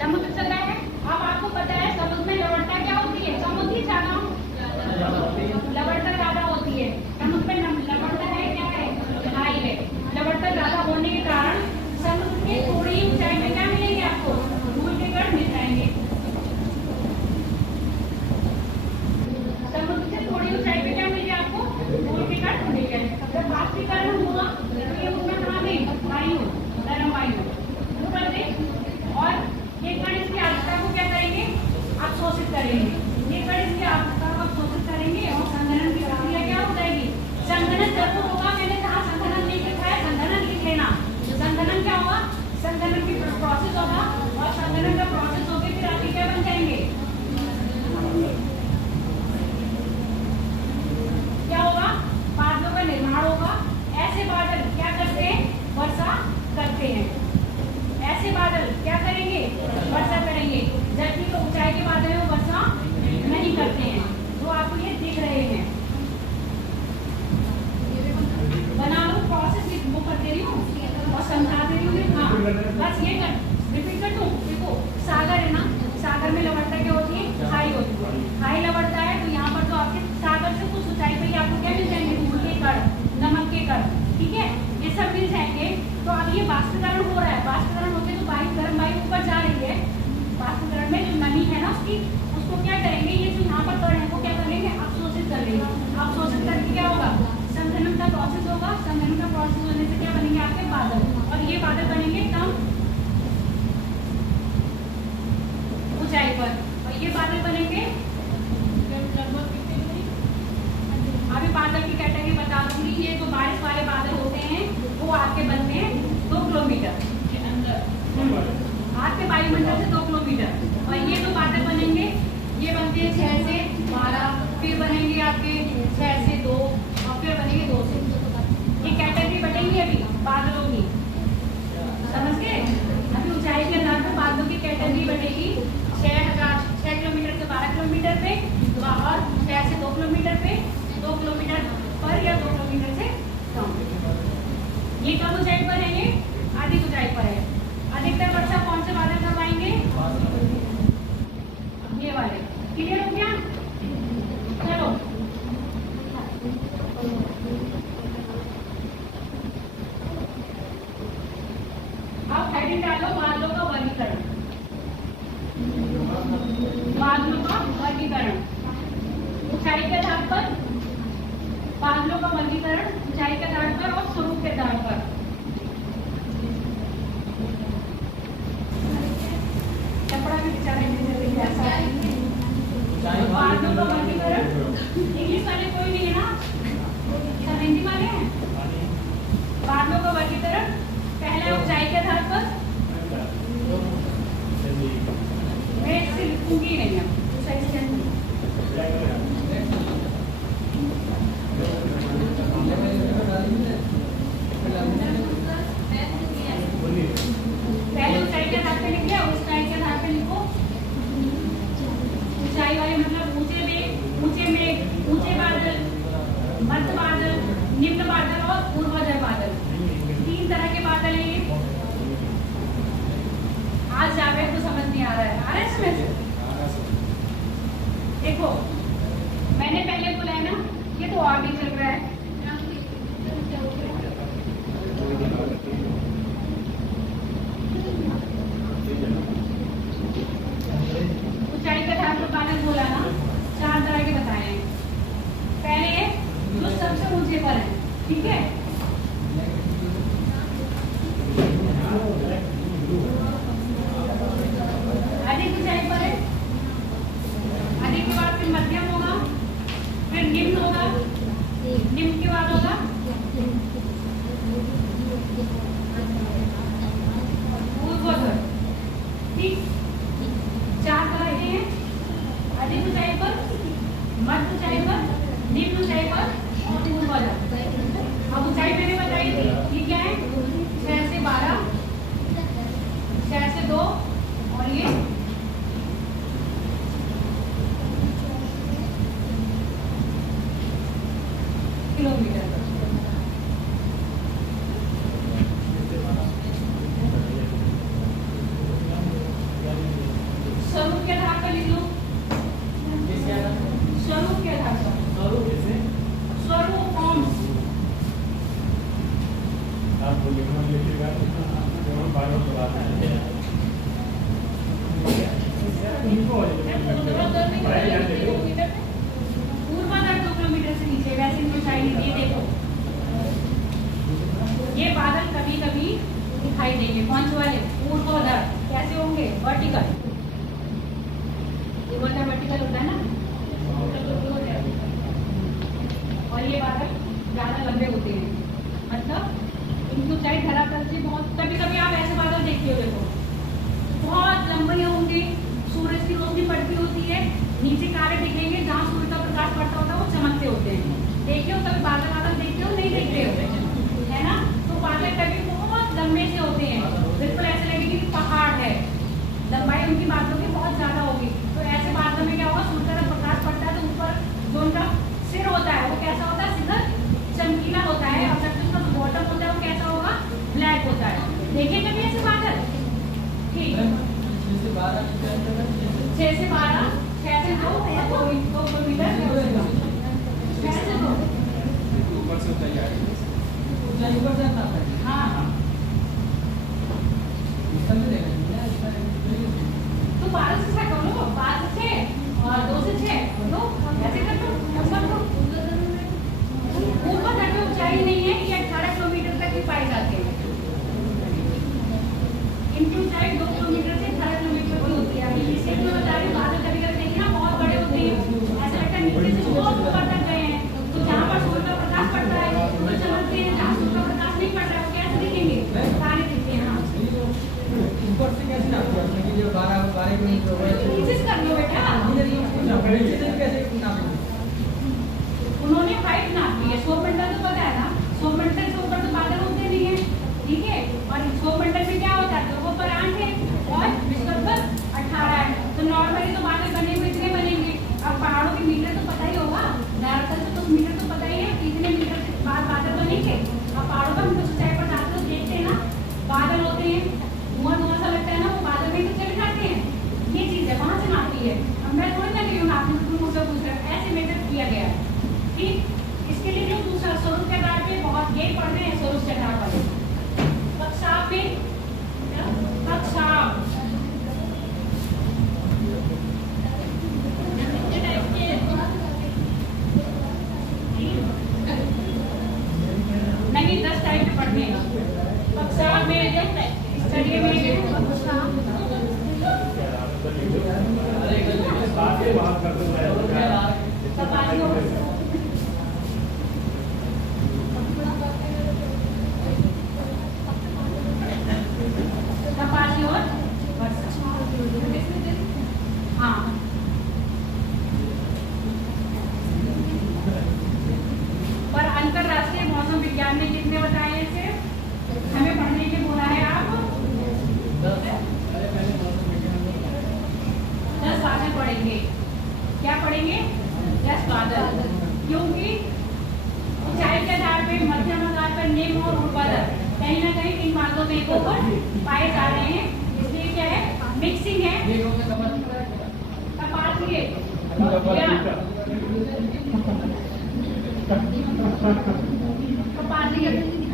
समुद्र चल रहा है। अब आपको पता है समुद्र में लवणता क्या होती है? समुद्री ज्यादा लवणता ज्यादा होती है। समुद्र में लवणता है क्या है? हाई है। लवणता ज्यादा होने के कारण समुद्र के थोड़ी ही ऊंचाई में क्या मिलेंगे आपको? धूल के कण मिल जाएंगे। समुद्र से थोड़ी ऊंचाई पे होगी उसको क्या करेंगे, ये जो यहाँ पर कण है वो क्या करेंगे, अवशोषित कर लेंगे। अवशोषित करके क्या होगा, संघनन का प्रोसेस होगा। संघनन का प्रोसेस होने से क्या बनेंगे आपके बादल, और ये बादल बनेंगे कम ऊंचाई पर, और ये बादल बनेंगे लगभग अभी बादल की कैटेगरी बता दूंगी। ये जो बारिश वाले बादल होते हैं वो आपके बनते हैं 2 किलोमीटर के अंदर, आपके वायुमंडल से 2 किलोमीटर। और ये जो बादल बनेंगे ये बनते हैं 6 से 12, फिर बनेंगे आपके 6 से 2, और फिर बनेंगे 2 से। ये कैटेगरी बनेंगी अभी बादलों की, समझ गए। अभी ऊंचाई के आधार पर बादलों की कैटेगरी बनेगी 6 किलोमीटर से 12 किलोमीटर पे, और 6 से 2 किलोमीटर पे, 2 किलोमीटर पर या 2 किलोमीटर से कम। ये कम ऊंचाई पर है, ये अधिक ऊंचाई पर है। अधिकतर वर्षा कौन से बादल करवाएंगे, ये वाले। क्लियर हो गया, चलो अब हेडिंग डालो, बादलों का वर्गीकरण। बादलों का वर्गीकरण ऊंचाई के आधार पर, बादलों का वर्गीकरण ऊंचाई के आधार पर और स्वरूप के आधार पर। कपड़ा भी बेचारा बादलों का वर्गीकरण। इंग्लिश वाले कोई नहीं है ना, सब हिंदी वाले हैं। बादलों का वर्गीकरण पहला ऊंचाई के आधार पर, मैं इससे लिखूंगी नहीं अब, सही से पहले ऊंचाई के आधार पे लिख लिया, ऊंचाई के आधार पे लिखो। ऊंचाई वाले मतलब ऊंचे में ऊंचे बादल, मध्य बादल, निम्न बादल और ऊर्ध्वाधर बादल, 3 तरह के बादल हैं ये। आज जावेद को समझ नहीं आ रहा है समझ। देखो मैंने पहले बोला है ना, ये तो और भी चल रहा है। ऊंचाई के आधार पर बादल बोला ना, 4 तरह के बताए हैं। पहले जो सबसे ऊंचे पर है, ठीक है, अधिक ऊंचाई पर है। अधिक के बाद फिर मध्यम होगा, फिर निम्न होगा, निम्न के बाद होगा ऊर्ध्वाधर। ठीक, 4 तरह के हैं, अधिक ऊंचाई पर, मध्य ऊंचाई पर, निम्न ऊंचाई पर और ऊर्ध्वाधर। अब ऊंचाई मैंने बताई थी, ये क्या है, 6 से 12, 6 से 2 और ये किलोमीटर। स्वरूप के आधार पर लिख लो, स्वरूप के आधार पर, स्वरूप फॉर्म्स। आप लिखना लिखिएगा, बार बार ऊर्ध्वाधर 2 किलोमीटर से नीचे, वैसे ऊंचाई नहीं। ये देखो, ये बादल कभी कभी दिखाई देंगे, कौन से वाले, ऊर्ध्वाधर। कैसे होंगे, वर्टिकल। ये बोलता वर्टिकल होता है ना, और ये बादल ज्यादा लंबे होते हैं, मतलब इनकी ऊंचाई धरातल से बहुत। कभी कभी आप ऐसे बादल देखते हो, देखो बहुत लंबे होंगे, सूरज की रोशनी पड़ती होती है, नीचे काले दिखेंगे, जहाँ सूर्य का प्रकाश पड़ता होता है वो चमकते होते हैं। देखिए हो कभी बादल देखते हो, नहीं देखते हो, है ना। तो बादल कभी बहुत लंबे से होते हैं, बिल्कुल ऐसे लगेगी कि पहाड़ है, लंबाई उनकी बादलों की बहुत ज्यादा होगी। तो ऐसे बादलों में क्या होगा, सूर्य का प्रकाश पड़ता है तो ऊपर जो उनका सिर होता है वो कैसा होता है, सीधा चमकीला होता है, और जब उसका बॉटम होता है वो कैसा होगा, ब्लैक होता है। देखिए कभी ऐसे बादल, ठीक, 6 से 12, 6 से 2 किलोमीटर, 6 से 2 ऊपर से हाँ। तो 12 से क्या करो, 12 से दो, ऐसे कर दो, ऊपर दो। ऊपर तक ऊंचाई नहीं है, ये 18 किलोमीटर तक ही पाए जाते हैं। इनकी ऊंचाई 2 किलोमीटर से 18 किलोमीटर की होती है। अभी इससे मैं बता रही हूँ, बादल कभी कभी देखिए ना बहुत बड़े होते हैं, ऐसा लगता है नीचे से बहुत ऊपर तक गए हैं। तो जहाँ पर सूर्य का प्रकाश पड़ता है वो चमकते हैं, जहाँ सूर्य का प्रकाश नहीं पड़ रहा है वो कैसे दिखेंगे? तारे दिखते हैं। ऊपर से कैसे नापते हैं कि जो 12 किलोमीटर हो गए? कोशिश कर लो बेटा। नीचे से कैसे नापेंगे? उन्होंने हाइट नापी है, सौरमंडल तो पता है ना, सौरमंडल से ऊपर तो बादल होते नहीं है, ठीक है। और सौरमंडल में क्या होता है, ध्रुवों पर 8 है और विश्व पर 18 है। तो नॉर्मली तो बादल बने हुए इतने बनेंगे। अब पहाड़ों के मीटर तो पता ही होगा, दरअसल तो मीटर तो पता ही है कितने मीटर के बाद बादल बनेंगे। अब पहाड़ों पर हम कुछ ऊंचाई पर जाते हैं, देखते हैं ना बादल होते हैं, धुआं धुआं सा लगता है ना, वो बादल में तो चले जाते हैं। ये चीज है, वहां से नापी है। अब मैं थोड़ी ना क्यों नापी, तुम मुझसे पूछ रहे हो, ऐसे मेजर किया गया है, ठीक। इसके लिए जो दूसरा स्वरूप के आधार पे बहुत ये पढ़ रहे हैं, स्वरूप के आधार पर कक्षाप में कक्षाप नहीं 10 टाइप के पढ़ने हैं। कक्षाप में स्टडी में कपाली और वर्षा। हाँ, पर अंतरराष्ट्रीय मौसम विज्ञान ने कितने बताए इसे? हमें पढ़ने के बोला है आप 10 बादल पढ़ेंगे। क्या पढ़ेंगे? 10 बादल, क्योंकि ऊंचाई के आधार पे, मध्यम आधार पर निम्न और ऊर्ध्वाधर कहीं ना कहीं इन बातों में ऊपर पाए जा रहे हैं। इसलिए क्या है, मिक्सिंग है।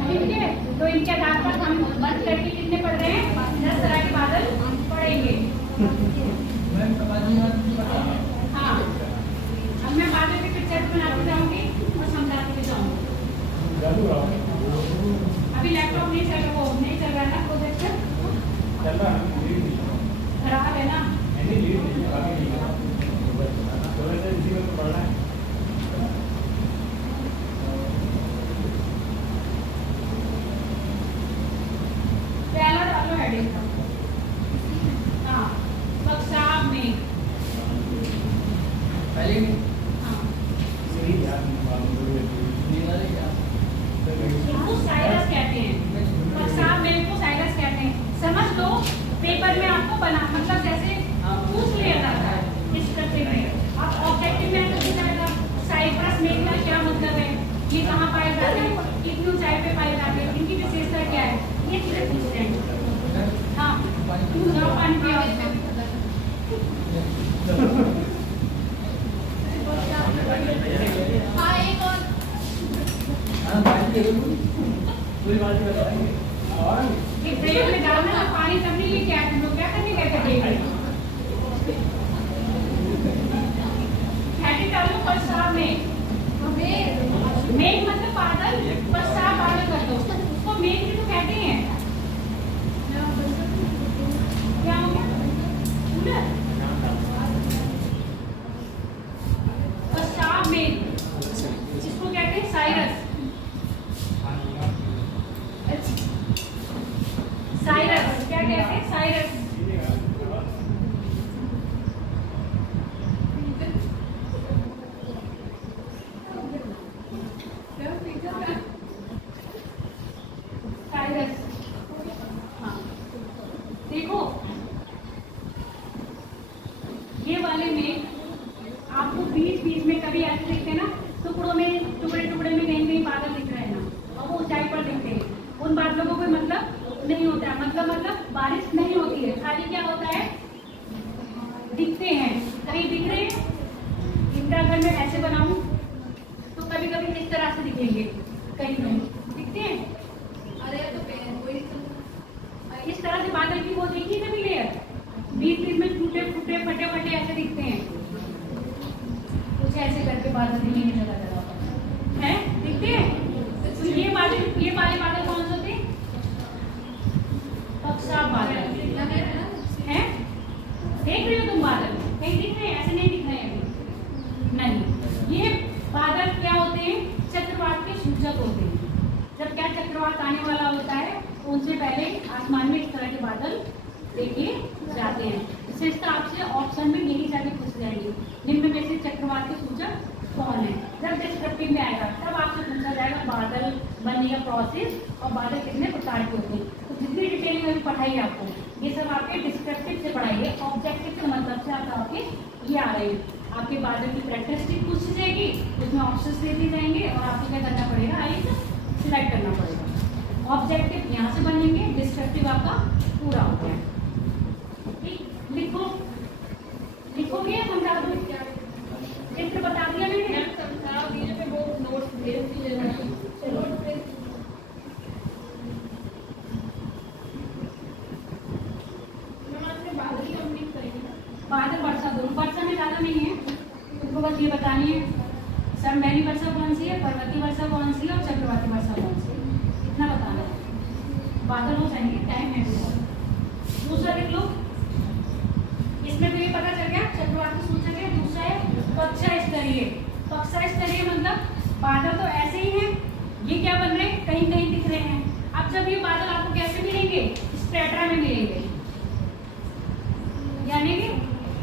ठीक है, तो इनके आधार पर हम बंद करके कितने पढ़ रहे हैं? 10 तरह के बादल पढ़ेंगे। हाँ, अब मैं बादल की पिक्चर बनाती जाऊंगी और समझाती जाऊंगी। अभी लैपटॉप नहीं चल रहा, वो नहीं चल रहा है ना, प्रोजेक्टर खराब है ना। पहला डालो हेडिंग। हाँ, कक्षाप में पहले में इनको साइरस कहते हैं। कक्षाप में इनको साइरस कहते हैं। समझ लो, पेपर में आपको बना मतलब जैसे पूछ लिया जाता है डिस्कशन में, आप ऑब्जेक्टिव में ऐसा पूछाएगा साइप्रस में का क्या मतलब है, ये कहाँ पाए जाते हैं, कितनी ऊंचाई पे पाए जाते हैं, इनकी विशेषता क्या है, ये चीजें पूछते हैं। हाँ, जाओ पानी पियो। हाँ, एक और पूरी बात बताएंगे। और एक ट्रेन में डालना ना पानी, तब नहीं लेके आए तुम लोग, क्या करने गए थे ट्रेन में? हेडिंग डालो कक्षाप में। मेघ मतलब बादल, कक्षाप बादल कर दो, उसको मेघ भी तो कहते हैं। क्या हो गया? कूलर। कक्षाप में इसको कहते हैं साइरस। साइरस क्या कहते हैं? साइरस। साइरस, हाँ, देखो ये वाले में आपको बीच बीच में कभी ऐसे दिखते हैं ना, टुकड़ों में, टुकड़े टुकड़े में कहीं कहीं बादल दिख रहे हैं ना, और वो ऊंचाई पर दिखते हैं। उन बादलों को कोई मतलब नहीं होता है, मतलब बारिश नहीं होती है, खाली क्या होता है, दिखते हैं, कहीं दिख रहे हैं। इनका अगर मैं ऐसे बनाऊं तो कभी कभी इस तरह से दिखेंगे, कहीं कहीं दिखते हैं। अरे तो इस तरह से बादल की वो देखी ना लेयर, बीच बीच में टूटे फूटे फटे फटे ऐसे दिखते हैं। बादल दिखेंगे जगह जगह पर, है दिखते हैं। तो ये वाले बादल कौन से होते हैं? पक्षाप बादल है। देख रहे हो तुम बादल कहीं दिख रहे हैं? ऐसे नहीं दिख रहे हैं अभी, नहीं। ये बादल क्या होते हैं? चक्रवात के सूचक होते हैं। जब क्या चक्रवात आने वाला होता है उनसे पहले आसमान में इस तरह के बादल देखे जाते हैं। विशेषता आपसे ऑप्शन में यही जाके पूछ जाएंगे, निम्न में से चक्रवात के सूचक कौन है। जब डिस्क्रिप्टिव में आएगा तब आपसे पूछा जाएगा बादल बनने का प्रोसेस और बादल कितने प्रकार के होते हैं। तो जितनी डिटेलिंग में पढ़ाई है आपको ये सब आपके डिस्क्रिप्टिव से पढ़ाइए, ऑब्जेक्टिव के मतलब से आपके ये आ रहे हैं। आपके बादल की कैरेक्टरिस्टिक पूछी जाएगी, उसमें ऑप्शंस दे दिए जाएंगे और आपको क्या करना पड़ेगा, एक सिलेक्ट करना पड़ेगा। ऑब्जेक्टिव यहाँ से बनेंगे, डिस्क्रिप्टिव आपका पूरा हो गया। ठीक, लिखोगे समझा दो, चित्र बता दिया मैंने, समझा दिए पे वो नोट्स भेज दीजिए। चलो बादल कंप्लीट करेंगे। बादल वर्षा दोनों, वर्षा में ज़्यादा नहीं है, तुमको बस ये बतानी है सब मैनी वर्षा कौन सी है, पर्वतीय वर्षा कौन सी है और चक्रवाती वर्षा कौन सी है, इतना बताना है। बादल हो जाएंगे, टाइम है। दूसरा देख लो, इसमें तो ये पता चल गया चक्रवाती सूचक है। दूसरा है कक्षा स्तरीय। कक्षा स्तरीय मतलब बादल तो ऐसे ही हैं, ये क्या बन रहे हैं, कहीं कहीं दिख रहे हैं। अब जब ये बादल आपको कैसे मिलेंगे, स्ट्रेटा में मिलेंगे, यानी कि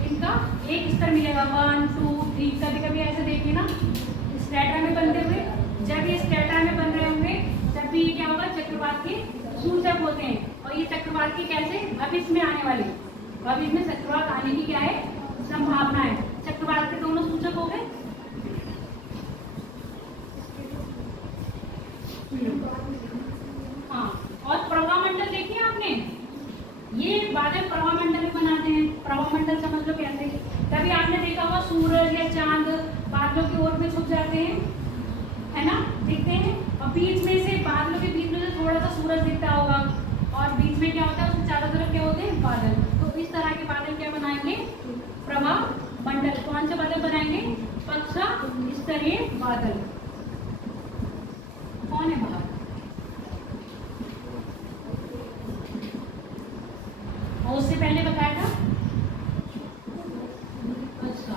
इनका एक स्तर मिलेगा 1 2 3। कभी कभी ऐसे देखिए ना स्ट्रेटा में बनते हुए, जब ये स्ट्रेटा में बन रहे होंगे तब भी ये क्या होगा, चक्रवात के सूचक होते हैं। और ये चक्रवात की कैसे भविष्य में आने वाले, भविष्य में चक्रवात आने की क्या है, संभावना है। चक्रवात के दोनों सूचक हो गए। हाँ, और प्रवाह मंडल देखिए आपने, ये बादल प्रवाह मंडल बनाते हैं। प्रवाह मंडल समझ लो कैसे, कभी आपने देखा होगा सूरज या चांद बादलों की ओर में छुप जाते हैं, है ना, दिखते हैं। और बीच में से बादलों के बीच में से थोड़ा सा सूरज दिखता होगा और बीच में क्या होता है, उसके चारों तरफ क्या होते हैं, बादल। तो इस तरह के बादल क्या बनाएंगे, प्रवाह मंडल। कौन से बादल बनाएंगे, कक्षा स्तरीय बादल। कौन है बाहर, और उससे पहले बताया था। अच्छा,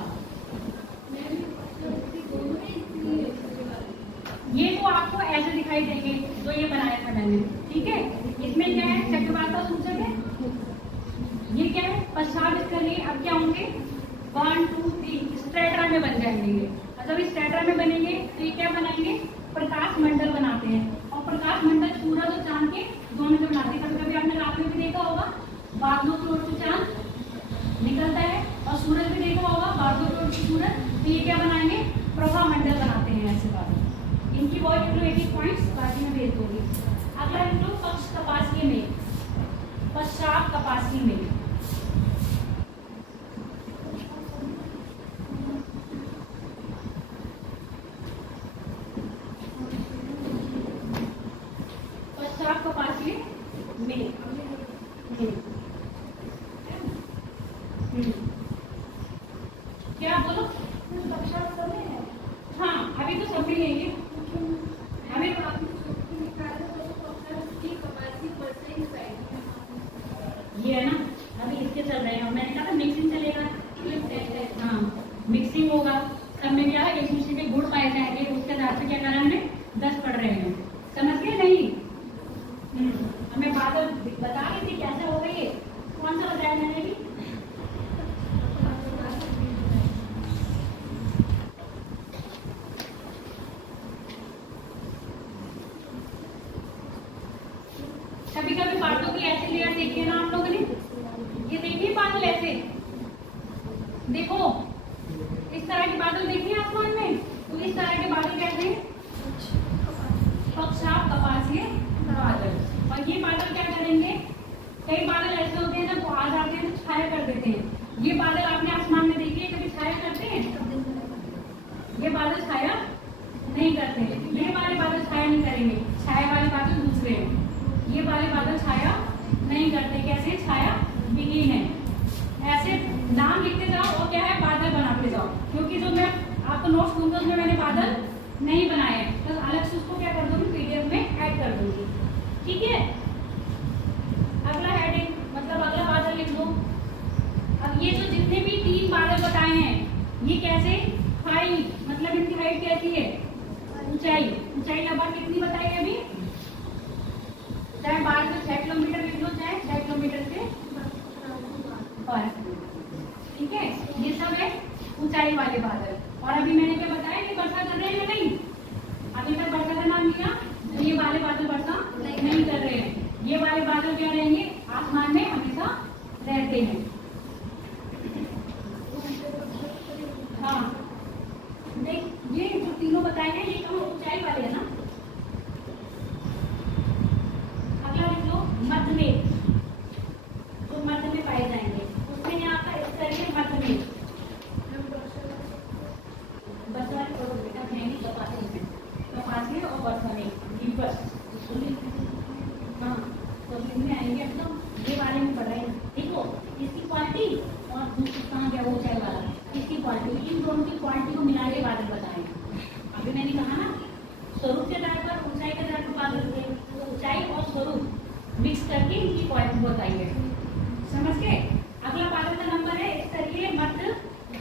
ये तो आपको ऐसे दिखाई देंगे जो ये बनाया था मैंने, ठीक है। इसमें क्या है, चक्रवात का सूचक है, ये क्या है, पश्चात स्तरीय। अब क्या होंगे, 1 2 3 स्ट्रेटा में बन जाएंगे। और जब स्ट्रेटा में बनेंगे तो ये क्या बनाएंगे, प्रकाश मंडल बनाते हैं। और प्रकाश मंडल सूरज और चांद के दोनों से बनाते हैं। कभी कभी आपने रात में भी देखा होगा, बादलों की ओर से चांद निकलता है और सूरज भी देखा होगा, बादलों की ओर से सूरज। तो ये क्या बनाएंगे, प्रभा मंडल बनाते हैं ऐसे बादल। इनकी बहुत लिख लो 80 पॉइंट्स, बाकी में भेज दूंगी। अगला लिख लो पक्ष कपासीय में, पश्चात कपासीय में। पश्चात कपासीय में क्या बोलो, हाँ अभी तो सब भी लेंगे, हमें ये है ना, अभी इसके चल रहे हैं। मैंने कहा था मिक्सिंग चलेगा, हाँ मिक्सिंग होगा, सब में क्या है, एक दूसरे के गुण पाए जाएंगे, उसके आधार से क्या करा हमने 10 पढ़ रहे हैं, समझ गए नहीं। हमें बादल बता रही थी कैसे हो गई है, कौन सा बताया मैंने भी, कभी कभी बादलों की ऐसी लेयर देखी है ना आप लोगों ने, ये देखिए बादल ऐसे, देखो इस तरह के बादल देखिए आसमान में। तो इस तरह के बादल कैसे, पक्षात कपासीय बादल। और ये बादल क्या करेंगे, कई बादल ऐसे होते हैं जब वो आ जाते हैं तो छाया कर देते हैं। ये बादल आपने आसमान में देखिए, कभी छाया करते हैं, ये बादल छाया नहीं करते। ये वाले बादल छाया नहीं करेंगे, छाया वाले बादल दूसरे हैं, ये वाले बादल छाया नहीं करते। कैसे, छाया विहीन है। ऐसे नाम लिखते जाओ और क्या है, बादल बनाते जाओ। क्योंकि जो मैं आपको नोट्स दूंगी उसमें मैंने बादल नहीं बनाए हैं, तो अलग से उसको क्या कर दूंगी, पीडीएफ में ऐड कर दूंगी। ठीक है, अगला हेडिंग मतलब अगला बादल लिख दो। अब ये जो जितने भी 3 बादल बताए हैं ये कैसे, हाइट मतलब इनकी हाइट कैसी है, ऊंचाई, ऊंचाई लगभग कितनी बताई है अभी, चाहे 12 से 6 किलोमीटर लिख लो, चाहे 6 किलोमीटर से पर। ठीक है, ये सब है ऊंचाई वाले बादल। और अभी मैंने क्या बताया कि वर्षा कर रहे हैं या नहीं, अभी तक वर्षा का नाम लिया, तो ये वाले बादल वर्षा नहीं कर रहे हैं। ये वाले बादल क्या रहेंगे, आसमान में हमेशा रहते हैं। हाँ देख, ये जो तीनों बताए हैं ये कम ऊंचाई वाले है ना। अगला लिख लो मध्य में, जो मध्य में पाए जाएंगे उसमें यहाँ पर इस तरह के मध्य में कपासी और बरसाने हाँ, तो इनमें आएंगे मतलब ये वाले में पढ़ रहे हैं। देखो इसकी क्वालिटी और दूसरी कहाँ गया वो ऊंचाई वाला, इसकी क्वालिटी, इन दोनों की क्वालिटी को मिला के बादल बताए। अभी मैंने कहा ना स्वरूप के आधार पर, ऊंचाई के आधार पर बादल, ऊंचाई और स्वरूप मिक्स करके इनकी क्वालिटी बताई है। समझ के अगला बादल का नंबर है इस तरीके मध्य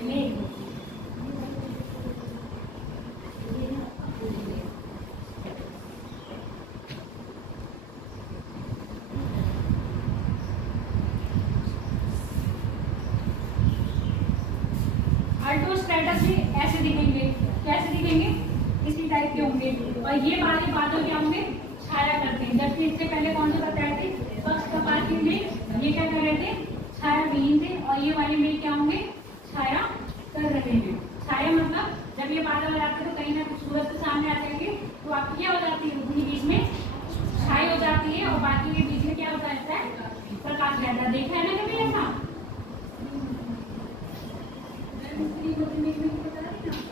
में। अल्ट्रोस्ट्रेटस में ऐसे दिखेंगे, कैसे दिखेंगे, इसी टाइप के होंगे। और ये वाले बादल क्या होंगे, छाया करते हैं। जबकि इससे पहले कौन से बताए थे, पक्ष कपासी में ये क्या कर रहे थे, छाया विहीन थे, और ये वाले में क्या होंगे, छाया कर रहे हैं। छाया मतलब जब ये बादल आ जाते हैं तो कहीं ना सूरज के सामने आ जाएंगे तो आपकी क्या हो जाती है, उनके बीच में छाई हो जाती है, और बाकी के बीच में क्या होता है, प्रकाश रहता है। देखा है ना कभी ऐसा?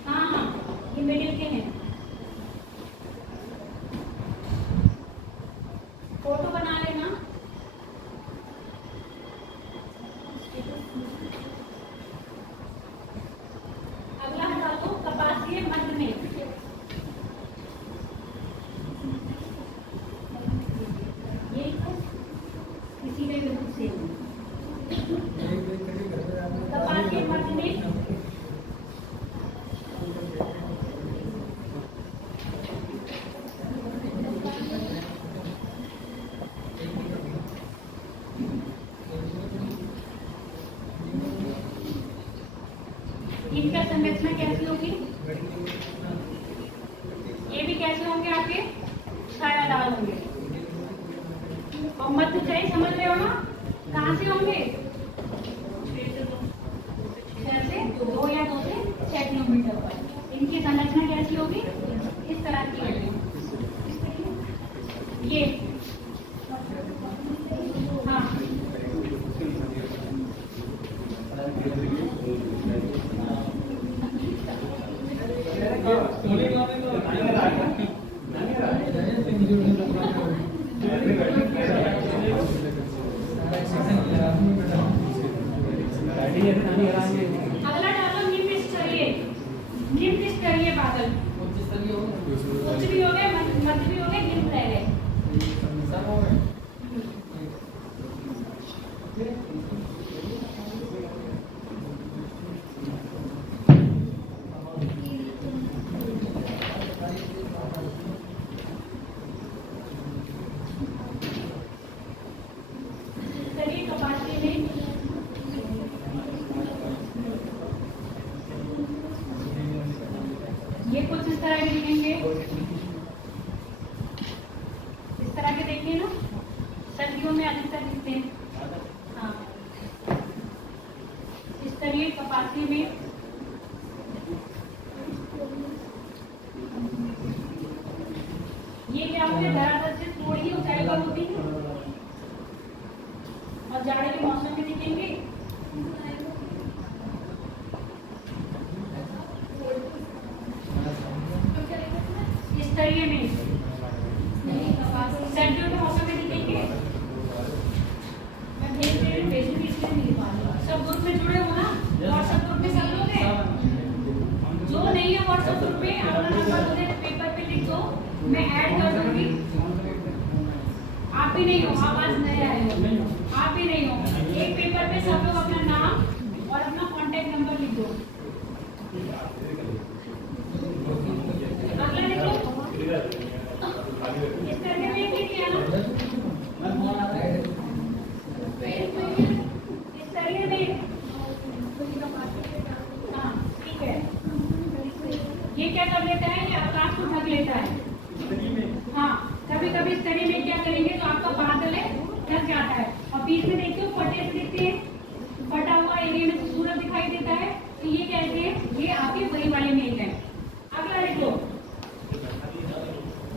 हाँ, ये मिडिल के हैं। फोटो बना लेना। अगला हटा दो कपासीय मध्य में। ये इसी में बिल्कुल सेम कपासीय मध्य में। इनका संरचना कैसी होगी, ये भी कैसे होंगे, आपके छायादार होंगे। और मध्य चाहिए, समझ रहे हो ना, कहाँ से होंगे, 6 से 2 या 2 से 6 किलोमीटर पर। इनकी संरचना कैसी होगी, इस तरह की होगी। ये हाँ अगला डालो निम्न स्तरीय। निम्न स्तरीय बादल, उच्च भी हो गए, मध्य भी हो गए, निम्न रह गए। ये कुछ इस तरह के दिखेंगे, इस तरह के देखिए ना, सर्दियों में अधिकतर दिखते हैं। हाँ, इस तरह कपासी में ये क्या होते हैं, धरातल से थोड़ी ही ऊंचाई पर होती है और जाड़े के मौसम में दिखेंगे। इस तरीके में सर्दियों के मौसम में दिखेंगे। मैं भेज दे रही हूँ, भेजूंगी इसलिए नहीं पा रही। सब ग्रुप में जुड़े हो ना, व्हाट्सएप ग्रुप में सब लोग हैं, जो नहीं व्हाट्सएप ग्रुप पे अपना नंबर मुझे पेपर पे लिख दो, मैं ऐड कर दूंगी। आप भी नहीं हो, आवाज नहीं आ रही हो, आप भी नहीं हो। एक पेपर पे सब लोग अपना नाम और अपना कांटेक्ट नंबर लिख दो। अगला लिखो, इस करके में लिख लिया ना, इस तरह में। हाँ ठीक है, ये क्या कर लेता है, ये आकाश को ढक लेता है। हाँ कभी कभी इस तरह में क्या करेंगे तो आपका बादल है ढक जाता है, और बीच में देखते हो फटे से दिखते हैं, फटा हुआ एरिया में तो सूरज दिखाई देता है, तो ये कहते हैं ये आपके वही वाले मेघ है। अगला लिखो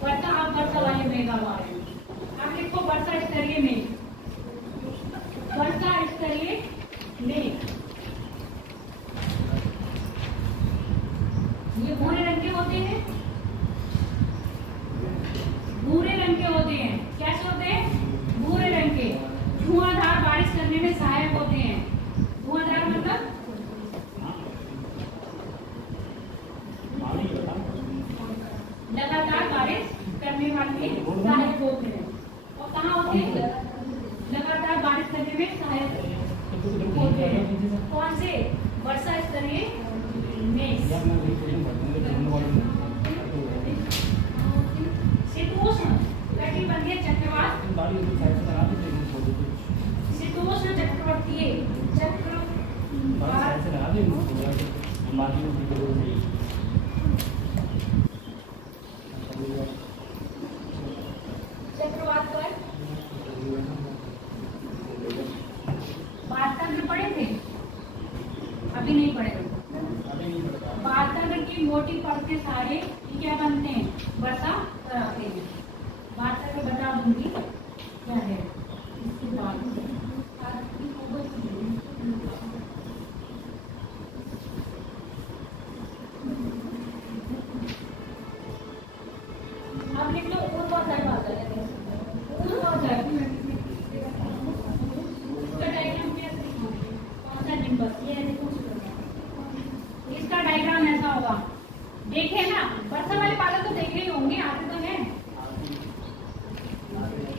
वर्षा, आप वर्षा वाले मेघ वाले, आप लिखो वर्षा स्तरीय मेघ, वर्षा स्तरीय मेघ। ये भूरे रंग के होते हैं, भूरे रंग के होते हैं। कैसे होते हैं? भूरे रंग के, धुआंधार बारिश करने में सहायक होते हैं। धुआंधार मतलब लगातार बारिश करने वाले सहायक होते हैं। और कहाँ होते हैं? लगातार बारिश करने में सहायक होते हैं। कौन से? वर्षा स्तरीय मेघ। शीतोष्ण कटिबंधीय चक्रवात, शीतोष्ण चक्रवर्तीय चक्रवात पर बादतंत्र पढ़े थे? अभी नहीं पढ़े। बादतंत्र की मोटी परत के सहारे ये क्या बनते हैं? वर्षा कराते हैं। बात करके बता दूंगी क्या है इसके बाद। अब लिख लो ऊर्ध्वाधर बादल, ऊर्ध्वाधर इसका डायग्राम कैसे दिखाऊंगी? कौन सा निम्बस? ये देखो, इसका डायग्राम ऐसा होगा, देखे ना? वर्षा वाले बादल तो देखे ही होंगे, आते तो हैं,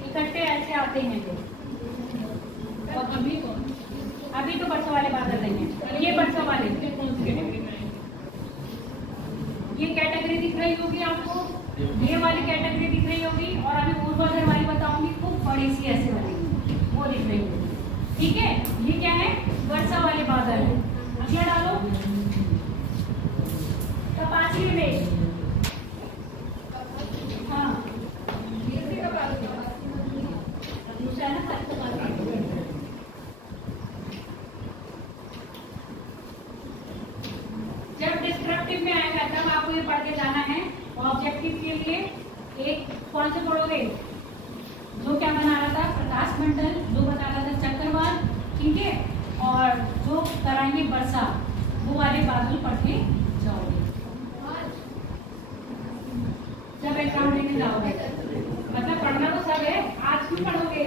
इकट्ठे ऐसे आते हैं जो। और अभी तो वर्षा वाले बादल नहीं है, ये वर्षा वाले कौन सी कैटेगरी में? ये कैटेगरी दिख रही होगी आपको, ये वाली कैटेगरी दिख रही होगी, और अभी ऊर्ध्वाधर वाली बताऊंगी, खूब बड़ी सी ऐसे वाली वो दिख रही होगी। ठीक है, ये क्या है? वर्षा वाले बादल। अगला डालो, कपासी मेघ। हाँ जब डिस्क्रिप्टिव में आएगा तब आपको ये पढ़ के जाना है। ऑब्जेक्टिव के लिए एक कौन से पढ़ोगे? जो क्या बना रहा था? प्रकाश मंडल, जो बता रहा था चक्रवात, ठीक है, और जो कराएंगे वर्षा, वो वाले बादल पढ़ के जाओगे जब एग्जाम देने जाओगे। मतलब पढ़ना तो सब है, आज क्यों पढ़ोगे?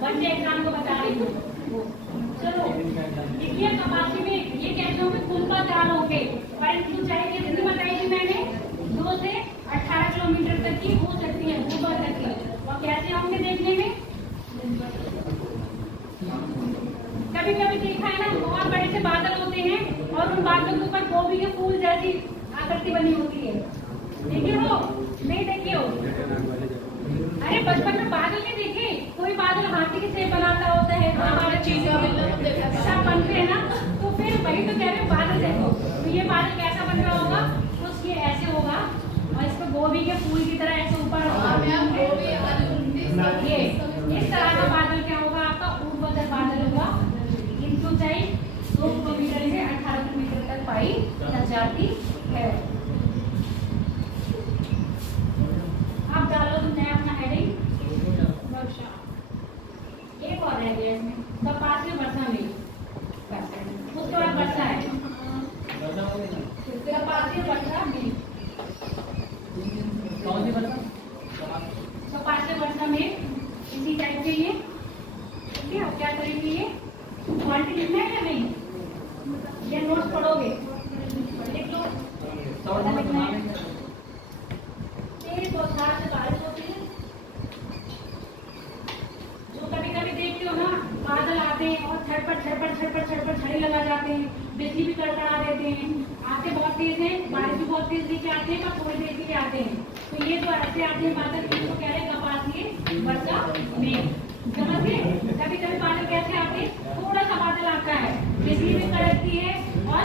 वन डे एग्जाम को बता रही हूँ। चलो देखिए, कपासी में ये कैसे होंगे? फुलपा जाल होंगे, और इनकी ऊंचाई कितनी बताई थी मैंने? 2 से 18 किलोमीटर तक की हो सकती है, ऊपर तक की। और कैसे होंगे देखने में? कभी कभी देखा है ना, बहुत बड़े से बादल होते हैं और उन बादलों के ऊपर गोभी के फूल जैसी आकृति बनी होती है। देखे हो? नहीं देखे हो? अरे बचपन में बादल नहीं देखे? कोई बादल हाथी के शेप बनाता होता है, हमारा चीजें सब बनते हैं ना, तो फिर वही तो कह रहे हैं बादल देखो। तो ये बादल कैसा बन रहा होगा? कुछ ये ऐसे होगा, और इसको गोभी के फूल की तरह ऐसे ऊपर होगा। ये इस तरह का बादल क्या होगा? आपका ऊर्ध्वाधर बादल होगा। इनकी ऊंचाई 2 किलोमीटर से 18 किलोमीटर तक पाई जाती है। आप डालो तुमने अपना हेडिंग वर्षा। एक और रह गया इसमें, कपासी वर्षा में, उसके बाद वर्षा है, कपासी वर्षा में। कपासी वर्षा में इसी टाइप के ये, ठीक है, क्या करेंगे? ये क्वालिटी लिखना है या नहीं? ये नोट्स पढ़ोगे, लिख लो। जाते हैं, बिजली भी कड़कड़ा देते हैं, आते बहुत तेज है, बारिश भी बहुत तेज लेके आते हैं, पर थोड़ी देर के लिए आते हैं। तो ये जो ऐसे आते हैं बादल, इसको कह रहे हैं कब आती है, वर्षा मेघ। समझ गए? कभी कभी बादल कैसे आते हैं, थोड़ा सा बादल आता है, बिजली भी कड़कती है और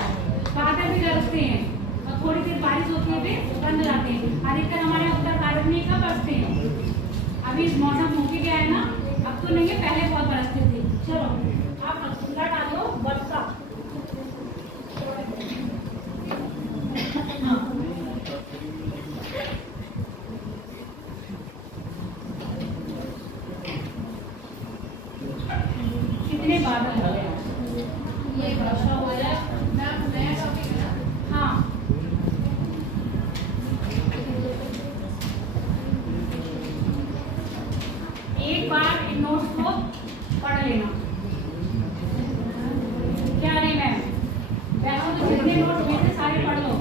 बादल भी गरजते हैं, और थोड़ी देर बारिश होती है फिर बंद हो जाते हैं। अधिकतर हमारे उत्तर भारत में कब बरसते हैं? अभी मौसम हो गया है ना, अब तो नहीं है, पहले बहुत बरसते थे। चलो आप अगला डालो वर्षा। हाँ। कितने बादल हो गए? ये वर्षा हो जाए। नया टॉपिक है ना? हाँ। एक बार इन नोट्स को पढ़ लेना। क्या नहीं मैम, वैसे तो जितने नोट्स में से सारे पढ़ लो,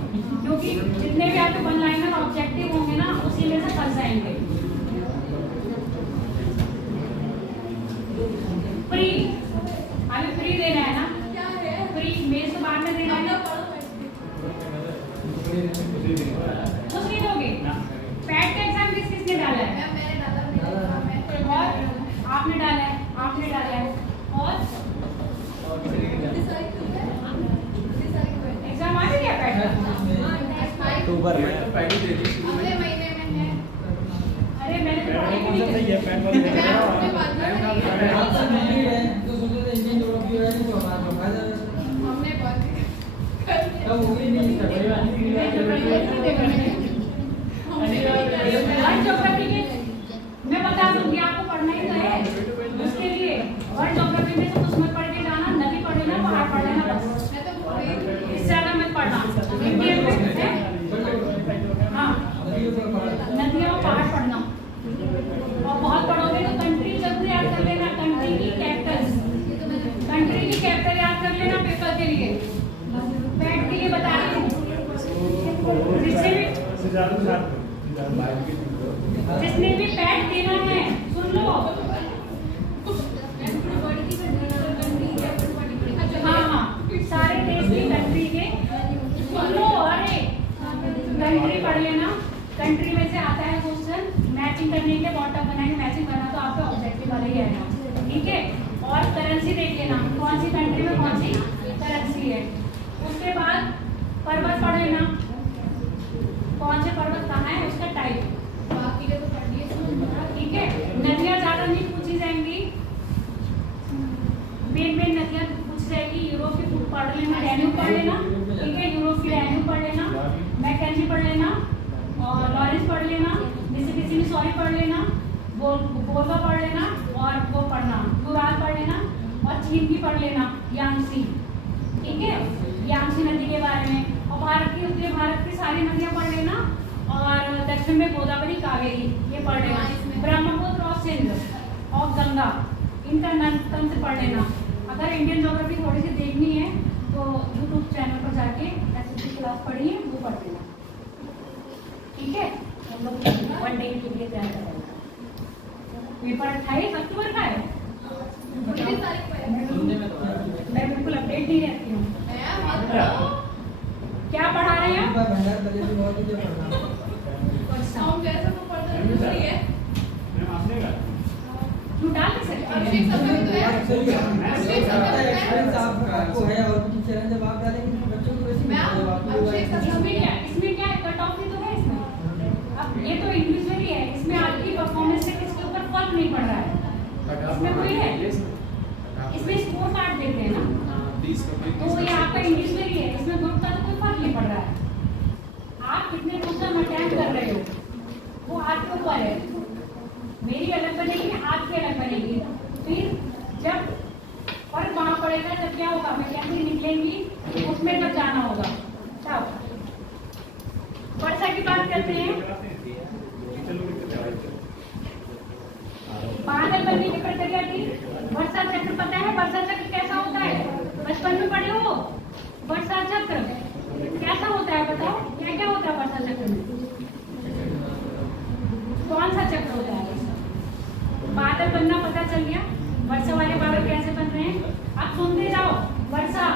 क्योंकि जितने भी आपके वन लाइनर ऑब्जेक्टिव होंगे ना, उसी में से फंस जाएंगे। प्री, अभी प्री देना है ना? प्री मेरे से बाद में देना है। कुछ नहीं दोगे? पैट का एग्जाम किसने डाला है? और आपने डाला है, आपने डाला है, और एग्जाम आ गया पैट का? अक्टूबर में अगले महीने में है। अरे मैंने तो पढ़ाई नहीं की। ये पैट वाले तो सोचते थे इंडियन ज्योग्राफी है तो हमारा फायदा हमने बहुत तब हो गई नहीं मैं बता दूंगी आपको, पढ़ना ही तो है। उसके लिए वर्ल्ड ज्योग्राफी में से कुछ मत पढ़ के जाना, नदी पढ़ लेना, पहाड़ पढ़ लेना, बस। मैं तो भूल गई। इससे ज्यादा मत पढ़ना। इंडियन में है, हाँ, नदियाँ और पहाड़ पढ़ना। और बहुत पढ़ोगे तो कंट्री जरूर याद कर लेना, कंट्री की कैपिटल्स, कंट्री की कैपिटल याद कर लेना पेपर के लिए। पैट के लिए बता रही हूँ, जिसने भी पैट देना है सुन लो। हाँ हाँ, सारे देश की कंट्री के सुन लो। अरे कंट्री पढ़ लेना, कंट्री में से आता है क्वेश्चन, मैचिंग करने के बॉटम बनाएंगे, मैचिंग करना तो आपका ऑब्जेक्टिव वाला ही आएगा, ठीक है। और करेंसी देख लेना, कौन सी कंट्री में कौन सी करेंसी है। उसके बाद पर्वत पढ़ लेना, कौन से पर्वत कहाँ है, उसका टाइप, बाकी के तो पढ़ लिए, ठीक है। नदियाँ ज्यादा नहीं पूछी जाएंगी, मेन मेन नदियाँ पूछी जाएगी। यूरोप की पढ़ लेना, डैन्यूब पढ़ लेना, ठीक है, यूरोप की डैन्यूब पढ़ लेना, मैकेंजी पढ़ लेना, और लॉरेंस पढ़ लेना, मिसिसिपी सॉरी पढ़ लेना, वोल्गा पढ़ लेना, और वो पढ़ना उराल पढ़ लेना, और चीन की पढ़ लेना यांगसी, ठीक है, यांगसी नदी के बारे में। और भारत की, उत्तरी भारत की सारी नदियाँ पढ़ लेना, और दक्षिण में गोदावरी, कावेरी, ये पढ़ लेना। ब्रह्मपुत्र और सिंध और गंगा, इनका तंत्र पढ़ लेना। अगर इंडियन ज्योग्राफी थोड़ी सी देखनी है तो यूट्यूब चैनल पर जाके एसएससी क्लास पढ़िए, वो पढ़ लेना, ठीक है। हम लोग 1 डे के लिए तैयार करेंगे। पेपर 28 अक्टूबर का है। कितनी तारीख को है? मैं बिल्कुल अपडेट नहीं रहती हूँ। नया मत क्या पढ़ा रहे हैं? भंडार कॉलेज में बहुत कुछ पढ़ना हम जैसे तो पढ़ते जरूरी है। तू डाल नहीं सकती है। अभिषेक सब में तो है। अभिषेक सब में है। एक्सपीरियंस आपको है और कुछ चैलेंज जब आप डालेंगे तो बच्चों को वैसे अभिषेक सब इसमें क्या है, कट ऑफ भी तो है इसमें। अब ये तो इंडिविजुअली है, इसमें आपकी परफॉर्मेंस से किसके ऊपर फर्क नहीं पड़ रहा है। इसमें कोई है, इसमें स्कोर कार्ड देते हैं ना, तो ये आपका इंडिविजुअली है, इसमें ग्रुप का तो कोई फर्क नहीं पड़ रहा है। आप कितने ग्रुप का अटेंड कर रहे हो वो आपके ऊपर है। मेरी अलग बनेगी, आपकी अलग बनेगी। फिर जब फर्क वहां पड़ेगा जब क्या होगा, मैं कैसे निकलेंगी उसमें तब जाना होगा। क्या होगा, वर्षा की बात करते हैं। बादल बनने की प्रक्रिया की वर्षा चक्र पता है? वर्षा चक्र कैसा होता है? बचपन में पढ़े हो वर्षा चक्र कैसा होता है? बताओ क्या क्या होता है वर्षा चक्र में? कौन सा चक्र होता है? बादल बनना पता चल गया, वर्षा वाले बादल कैसे बन रहे हैं। अब सुनते जाओ, वर्षा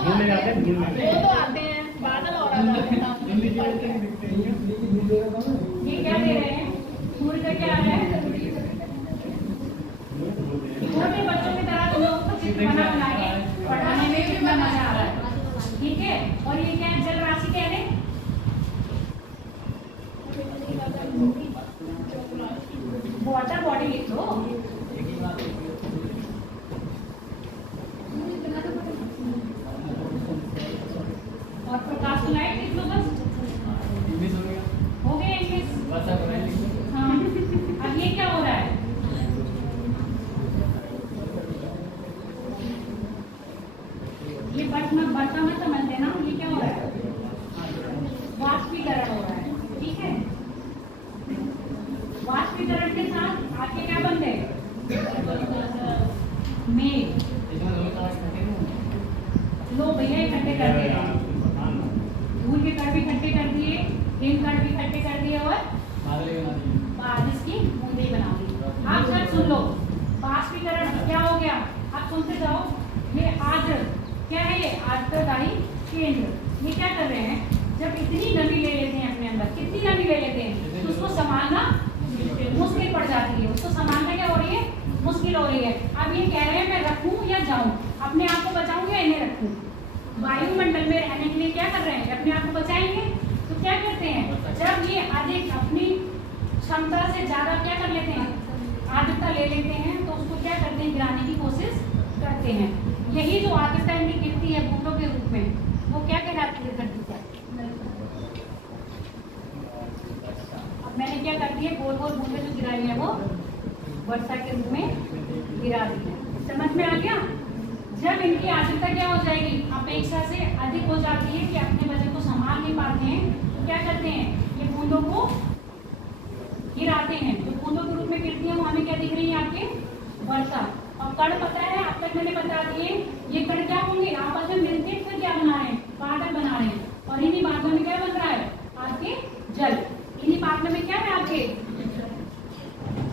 कब ढूंढने आते जाते हैं, ढूंढने हैं? जाते हैं। वो तो आते हैं, बादल और आता है। ये क्या दे रहे हैं? सूर्य का क्या है? छोटे बच्चों की तरह तुम लोगों को चित्र बना के पढ़ाने में कितना मजा आ रहा है, ठीक है। और ये क्या है? जल राशि कह रहे हैं। वाटर बॉडी लिख दो। और प्रकाश लाइट लिख लो बस। हो गया इंग्लिश। हाँ, अब ये क्या हो रहा है? ये बढ़ता मत समझते ना, ये क्या हो रहा है? वाष्पीकरण हो रहा है, ठीक है। वाष्पीकरण के साथ आपके क्या बन गए? मेघ। लो भैया इकट्ठे कर दिए, धूल के कण भी इकट्ठे कर दिए, हिमकण भी इकट्ठे कर दिए और बारिश की बूंदें बना दी। आप सब सुन लो, वाष्पीकरण क्या हो गया? आप सुनते जाओ। ये आर्द्र क्या है? ये आर्द्रदायी केंद्र। ये क्या कर रहे हैं? जब इतनी नमी ले लेते हैं अपने अंदर, कितनी नमी ले लेते हैं तो उसको संभालना मुश्किल पड़ जाती है। उसको संभालना क्या हो रही है? मुश्किल हो रही है। अब ये कह रहे हैं मैं रखूं या जाऊं, अपने आप को बचाऊं या इन्हें रखूं। वायुमंडल में रहने के लिए क्या कर रहे हैं? अपने आप को बचाएंगे तो क्या करते हैं? जब ये अधिक अपनी क्षमता से ज्यादा क्या कर लेते हैं? आर्द्रता ले लेते हैं तो उसको क्या करते हैं? गिराने की कोशिश करते हैं। यही जो आर्द्रता इनकी गिरती है बूंदों के रूप में, वो क्या कहलाती है? करती है। अब मैंने क्या कर दिया? गोल गोल बूंदे जो गिराई है वो वर्षा के रूप में गिरा दी है। समझ में आ गया? जब इनकी आर्द्रता क्या हो जाएगी? अपेक्षा से अधिक हो जाती है कि अपने वजन को संभाल नहीं पाते हैं, तो क्या करते हैं? ये बूंदों को गिराते हैं। तो बूंदों के रूप में गिरती है वो हमें क्या दिख रही है? आपके वर्षा। और कण पता है, अब तक मैंने बता दिए। ये कण क्या होंगे? आपस में मिलके फिर क्या बना रहे हैं? बादल बना रहे हैं। और इन्हीं बादलों में क्या बन रहा है? आपके जल। इन्हीं बादलों में क्या है? आपके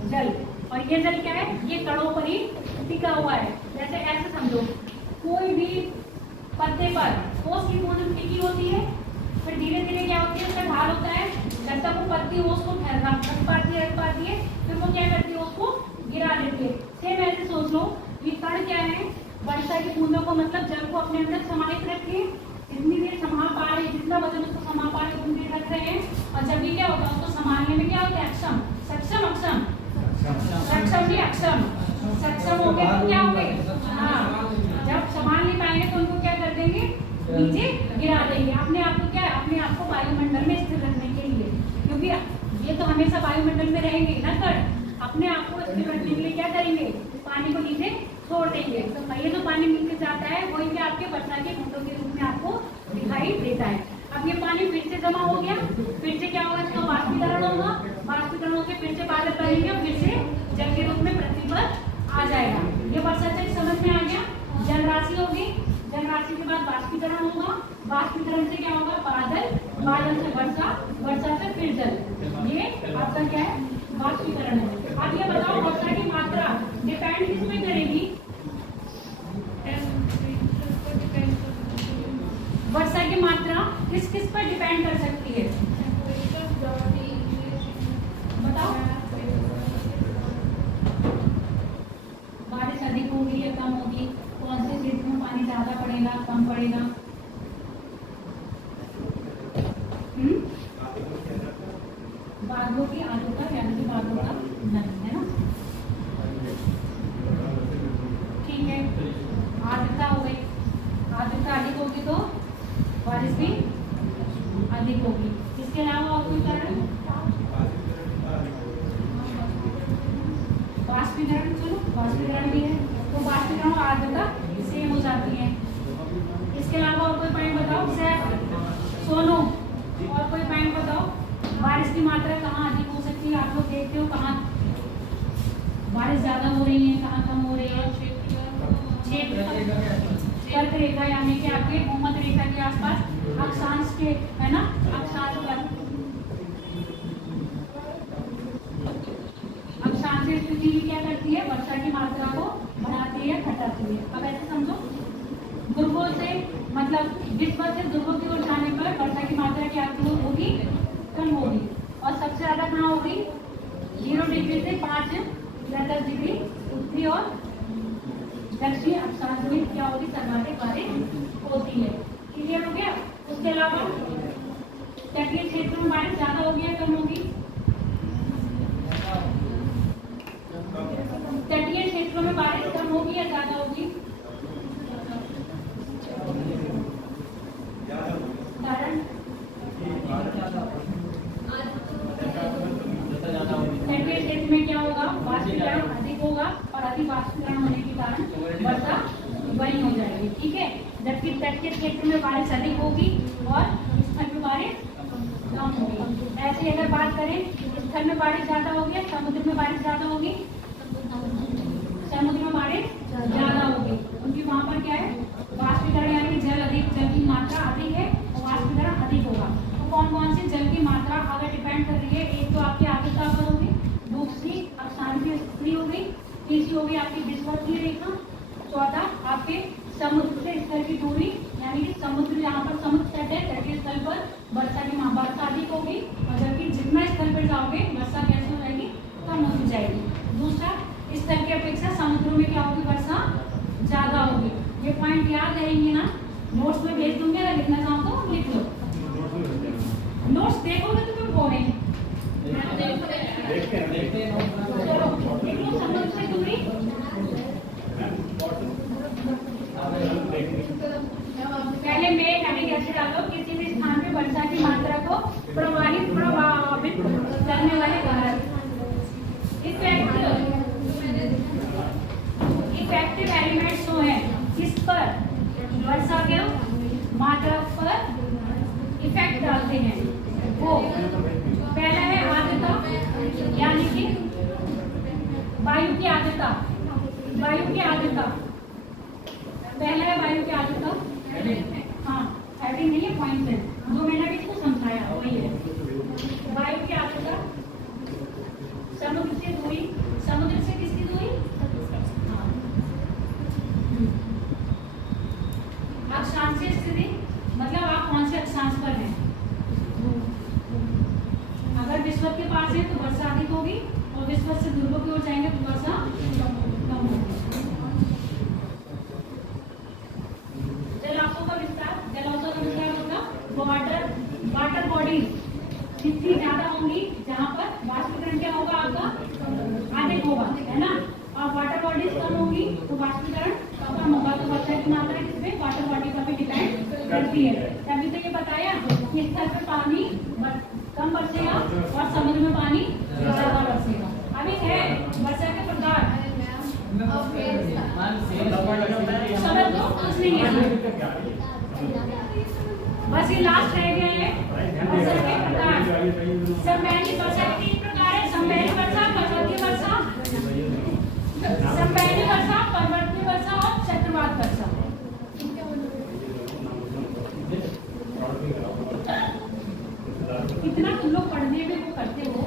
जल। और ये जल क्या है? ये कणों पर ही टिका हुआ है। जैसे ऐसे समझो, कोई भी पत्ते पर ओस की बूंद टिकी होती है, फिर धीरे धीरे क्या होती है? उसका ढाल होता है, जब तक वो पत्ती ओस को रख पाती है, फिर वो क्या करती है? उसको गिरा देती है। सेम ऐसे सोच लो, ये कण क्या है? वर्षा की बूंदों को, मतलब जल को अपने अंदर समाहित रखती है। जितनी देर संभाल पा रही, जितना वजन उसको संभाल पा रही, उतनी देर रख रहे हैं। और जब भी क्या होता है? उसको संभालने में क्या होता है? अक्षम, सक्षम, अक्षम, सक्षम भी अक्षम, सक्षम हो गए तो क्या हो गए? हाँ, जब संभाल नहीं पाएंगे तो उनको क्या कर देंगे? नीचे गिरा देंगे। अपने आप को क्या है? अपने आप को वायुमंडल में स्थिर रखने के लिए, क्योंकि ये तो हमेशा वायुमंडल में रहेंगे ना कण। अपने आप को स्थिर रखने के लिए क्या करेंगे? पानी को नीचे छोड़ देंगे। तो ये जो पानी नीचे जाता है वही क्या आपके वर्षा के बूंदों के रूप में आपको दिखाई देता है। अब ये पानी फिर से जमा हो गया, फिर से क्या होगा? इसका वाष्पीकरण होगा, वाष्पीकरण होकर फिर से बादल बनेंगे और फिर से जल के रूप में पृथ्वी पर आ जाएगा। ये वर्षा से समझ में आ गया? जल राशि होगी, जल राशि के बाद वाष्पीकरण होगा, वाष्पीकरण से क्या होगा? बादल, बादल से वर्षा, वर्षा से फिर जल। ये आपका क्या है? वाष्पीकरण है। अब ये बताओ वर्षा की मात्रा डिपेंड किस पे करेगी? वर्षा की मात्रा किस किस पर डिपेंड कर सकती है? बताओ। बारिश अधिक होगी या कम होगी? कौन से क्षेत्र में पानी ज्यादा पड़ेगा, कम पड़ेगा? बादलों की आर्द्रता, यानी कि बादलों का नमी, है ना? ठीक है, आर्द्रता हो गई। आर्द्रता अधिक होगी तो बारिश भी अधिक होगी। इसके अलावा और कोई कारण? वाष्पीकरण, चलो वाष्पीकरण भी है, तो वाष्पीकरण और आर्द्रता सेम हो जाती है। इसके अलावा और कोई पॉइंट बताओ? सैफ, सोनू, और कोई पॉइंट बताओ? बारिश की मात्रा कहाँ अधिक हो सकती है? आप लोग देखते हो कहाँ बारिश ज्यादा हो रही है, कहाँ कम हो रही है? क्षेत्र कर्क रेखा यानी कि आपके भूमध्य रेखा के आसपास, अक्षांश के, है ना? अक्षांश पर, अक्षांशीय स्थिति क्या करती है? वर्षा की मात्रा को बढ़ाती है, घटाती है। अब ऐसे समझो, ध्रुवों से मतलब विश्व से ध्रुव की ओर जाने पर वर्षा की मात्रा क्या होगी, कम होगी। और सबसे ज्यादा कहाँ होगी, 0 डिग्री से 5 या 10 डिग्री उत्तरी और दक्षिणी अक्षांश में क्या होगी, सर्वाधिक बारिश होती है। क्लियर हो गया। उसके अलावा तटीय क्षेत्रों में बारिश ज्यादा होगी या कम होगी, तटीय क्षेत्रों में बारिश कम होगी या ज्यादा होगी, कारण तटीय क्षेत्र में क्या होगा, वाष्पीकरण अधिक होगा और अधिक वाष्पीकरण होने के कारण वर्षा वही हो जाएगी। ठीक है। जबकि तटीय क्षेत्र में बारिश अधिक होगी और स्थल में बारिश कम होगी। ऐसे अगर बात करें, स्थल में बारिश ज्यादा होगी, समुद्र में बारिश ज्यादा होगी, समुद्र में बारिश ज्यादा होगी क्योंकि वहाँ पर क्या है, वाष्पीकरण यानी कि जल अधिक, जल की मात्रा अधिक है और वाष्पीकरण अधिक होगा। तो कौन कौन सी जल की मात्रा अगर डिपेंड कर रही है, एक तो आपकी आर्द्रता पर होगी, दूसरी अक्षांशीय स्थिति होगी, तीसरी होगी आपकी विषुवतीय रेखा, चौथा आपके समुद्र से स्थल की दूरी यानी कि समुद्र जहाँ पर समुद्र तट है, तटीय स्थल पर वर्षा की वर्षा अधिक होगी और जबकि जितना स्थल पर जाओगे वर्षा कैसे हो जाएगी, कम हो जाएगी। दूसरा, स्थल की अपेक्षा समुद्रों में क्या होगी, वर्षा ज्यादा होगी। ये पॉइंट याद रहेंगे ना, नोट्स में भेज दूंगे, अगर लिखना चाहो तो लिख लो। नोट्स देखोगे तो तुम बोलेंगे चलो लिख लो, समुद्र से दूरी, पहले मेघ यानी कैसे डालो, किसी भी स्थान पे वर्षा की मात्रा को प्रभावित करने वाले कारक। इफेक्टिव एलिमेंट्स जो है किस पर वर्षा के मात्रा पर इफेक्ट डालते हैं, वो पहला है आर्द्रता यानी कि वायु की आर्द्रता। वायु की आर्द्रता पहला है, वायु की आर्द्रता। हाँ, हेडिंग नहीं है, पॉइंट है, जो मैंने अभी इसको समझाया वही है। वायु की आर्द्रता, समुद्र से दूरी, समुद्र से किसकी दूरी, अक्षांशीय स्थिति, मतलब आप कौन से अक्षांश पर हैं। अगर विश्व के पास है तो वर्षा अधिक होगी और विश्व से ध्रुव की ओर जाएंगे तो वर्षा कम होगी। जलाशयों का विस्तार, जलाशयों का विस्तार होगा, वाटर बॉडीज जितनी ज्यादा होंगी जहाँ पर वाष्पीकरण क्या होगा आपका अधिक होगा, है ना, और वाटर बॉडीज कम होगी तो वाष्पीकरण कम होगा। तो वर्षा की मात्रा किसमें, वाटर बॉडी पर भी डिपेंड करती है। तभी तो ये बताया कि स्थल पर पानी कम बरसेगा और समुद्र में पानी ज्यादा बरसेगा। अभी है वर्षा के प्रकार, समझ लो, कुछ नहीं है, बस ये लास्ट रह गया है। वर्षा के प्रकार, संवैनी वर्षा के 3 प्रकार है, संवैनी वर्षा, पर्वतीय वर्षा, संवैनी वर्षा, पर्वतीय वर्षा और चक्रवात वर्षा। इतना तुम लोग पढ़ने में वो करते हो,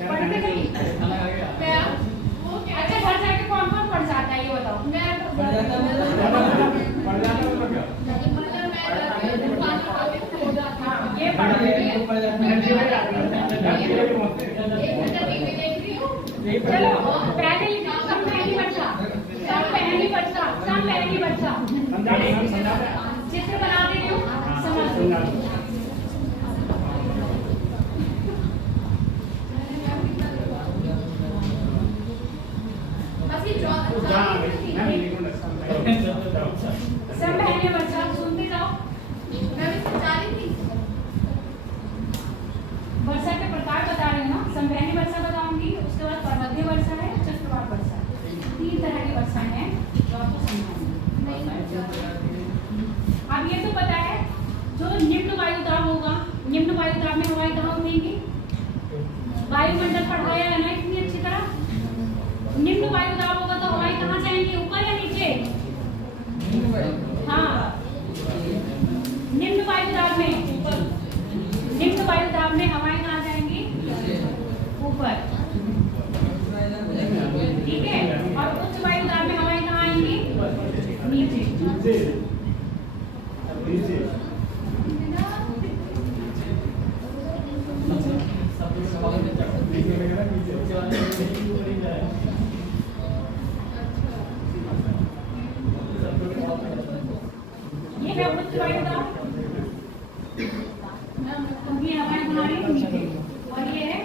पढ़ते नहीं। अच्छा, घर जाके कौन कौन पढ़ जाता है ये बताओ। ये चलो पहले संवैनी वर्षा, संवैनी वर्षा, संवैनी वर्षा चित्र बना दे रही हूँ, समझ। संवैनी वर्षा सुनते जाओ, वर्षा के प्रकार बता रहे हो ना, संवैनी वर्षा बताऊंगी, उसके बाद पर्वतीय वर्षा है, चक्रवात वर्षा है, 3 तरह की वर्षा है जो आपको समझाऊंगी। अब ये तो पता है, जो निम्न वायुदाब होगा, निम्न वायुदाब में हवाएं कहाँ उड़ेंगी, वायुमंडल पढ़ाया है ना इतनी अच्छी तरह। निम्न वायुदाब होगा तो हवाएं कहाँ जाएंगी, ऊपर या नीचे, हाँ, निम्न वायुदाब में, निम्न वायुदाब में हवाएं कहाँ जाएंगी, ऊपर, ठीक है, और उच्च वायुदाब में हवाएं कहाँ आएंगी, लगेगा पीछे ये क्या उच्च वायु दाब, क्योंकि हवाएं हमारी नीचे, और ये है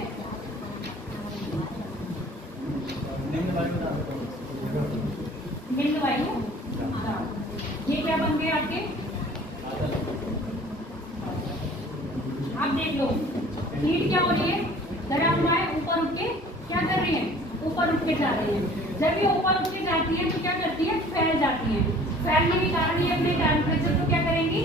निम्न वायु दाब। ये क्या बन गए आपके, आप देख लो हीट क्या हो रही है, गर्म हवाएं ऊपर उठ के क्या कर रही हैं, ऊपर उठ के जा रही हैं। जब ये ऊपर उठ के जाती है तो क्या करती है, फैल जाती है। फैलने के कारण ये अपने टेम्परेचर को क्या करेंगी,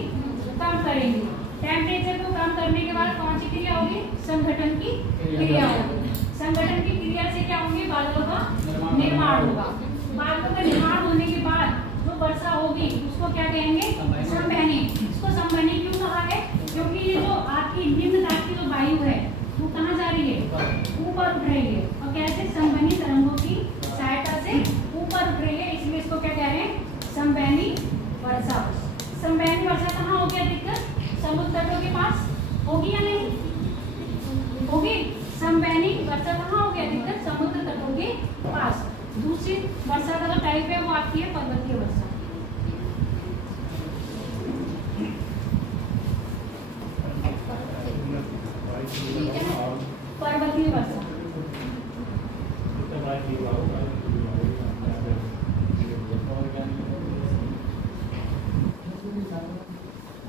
कम करेंगी। टेम्परेचर को कम करने के बाद कौन सी क्रिया होगी, संगठन की क्रिया होगी। संगठन की क्रिया से क्या होंगे, बादलों का निर्माण होगा। बादलों का निर्माण होने के बाद जो वर्षा होगी उसको क्या कहेंगे, संवहनी। इसको संवहनी क्यों कहा है, क्योंकि ये जो आपकी निम्न दाब की जो वायु है वो कहाँ जा रही है, ऊपर उठ रही है। और कैसे, संवहनी तरंगों की सहायता से ऊपर उठ रही है, इसलिए इसको क्या कह रहे हैं, संवहनी वर्षा। संवहनी वर्षा कहाँ होगी अधिकतर, समुद्र तटों के पास होगी या नहीं होगी। संवहनी वर्षा कहाँ होगी अधिकतर, समुद्र तटों के पास। दूसरी वर्षा का जो टाइप है वो आपकी है पर्वतीय वर्षा। पर्वतीय वर्षा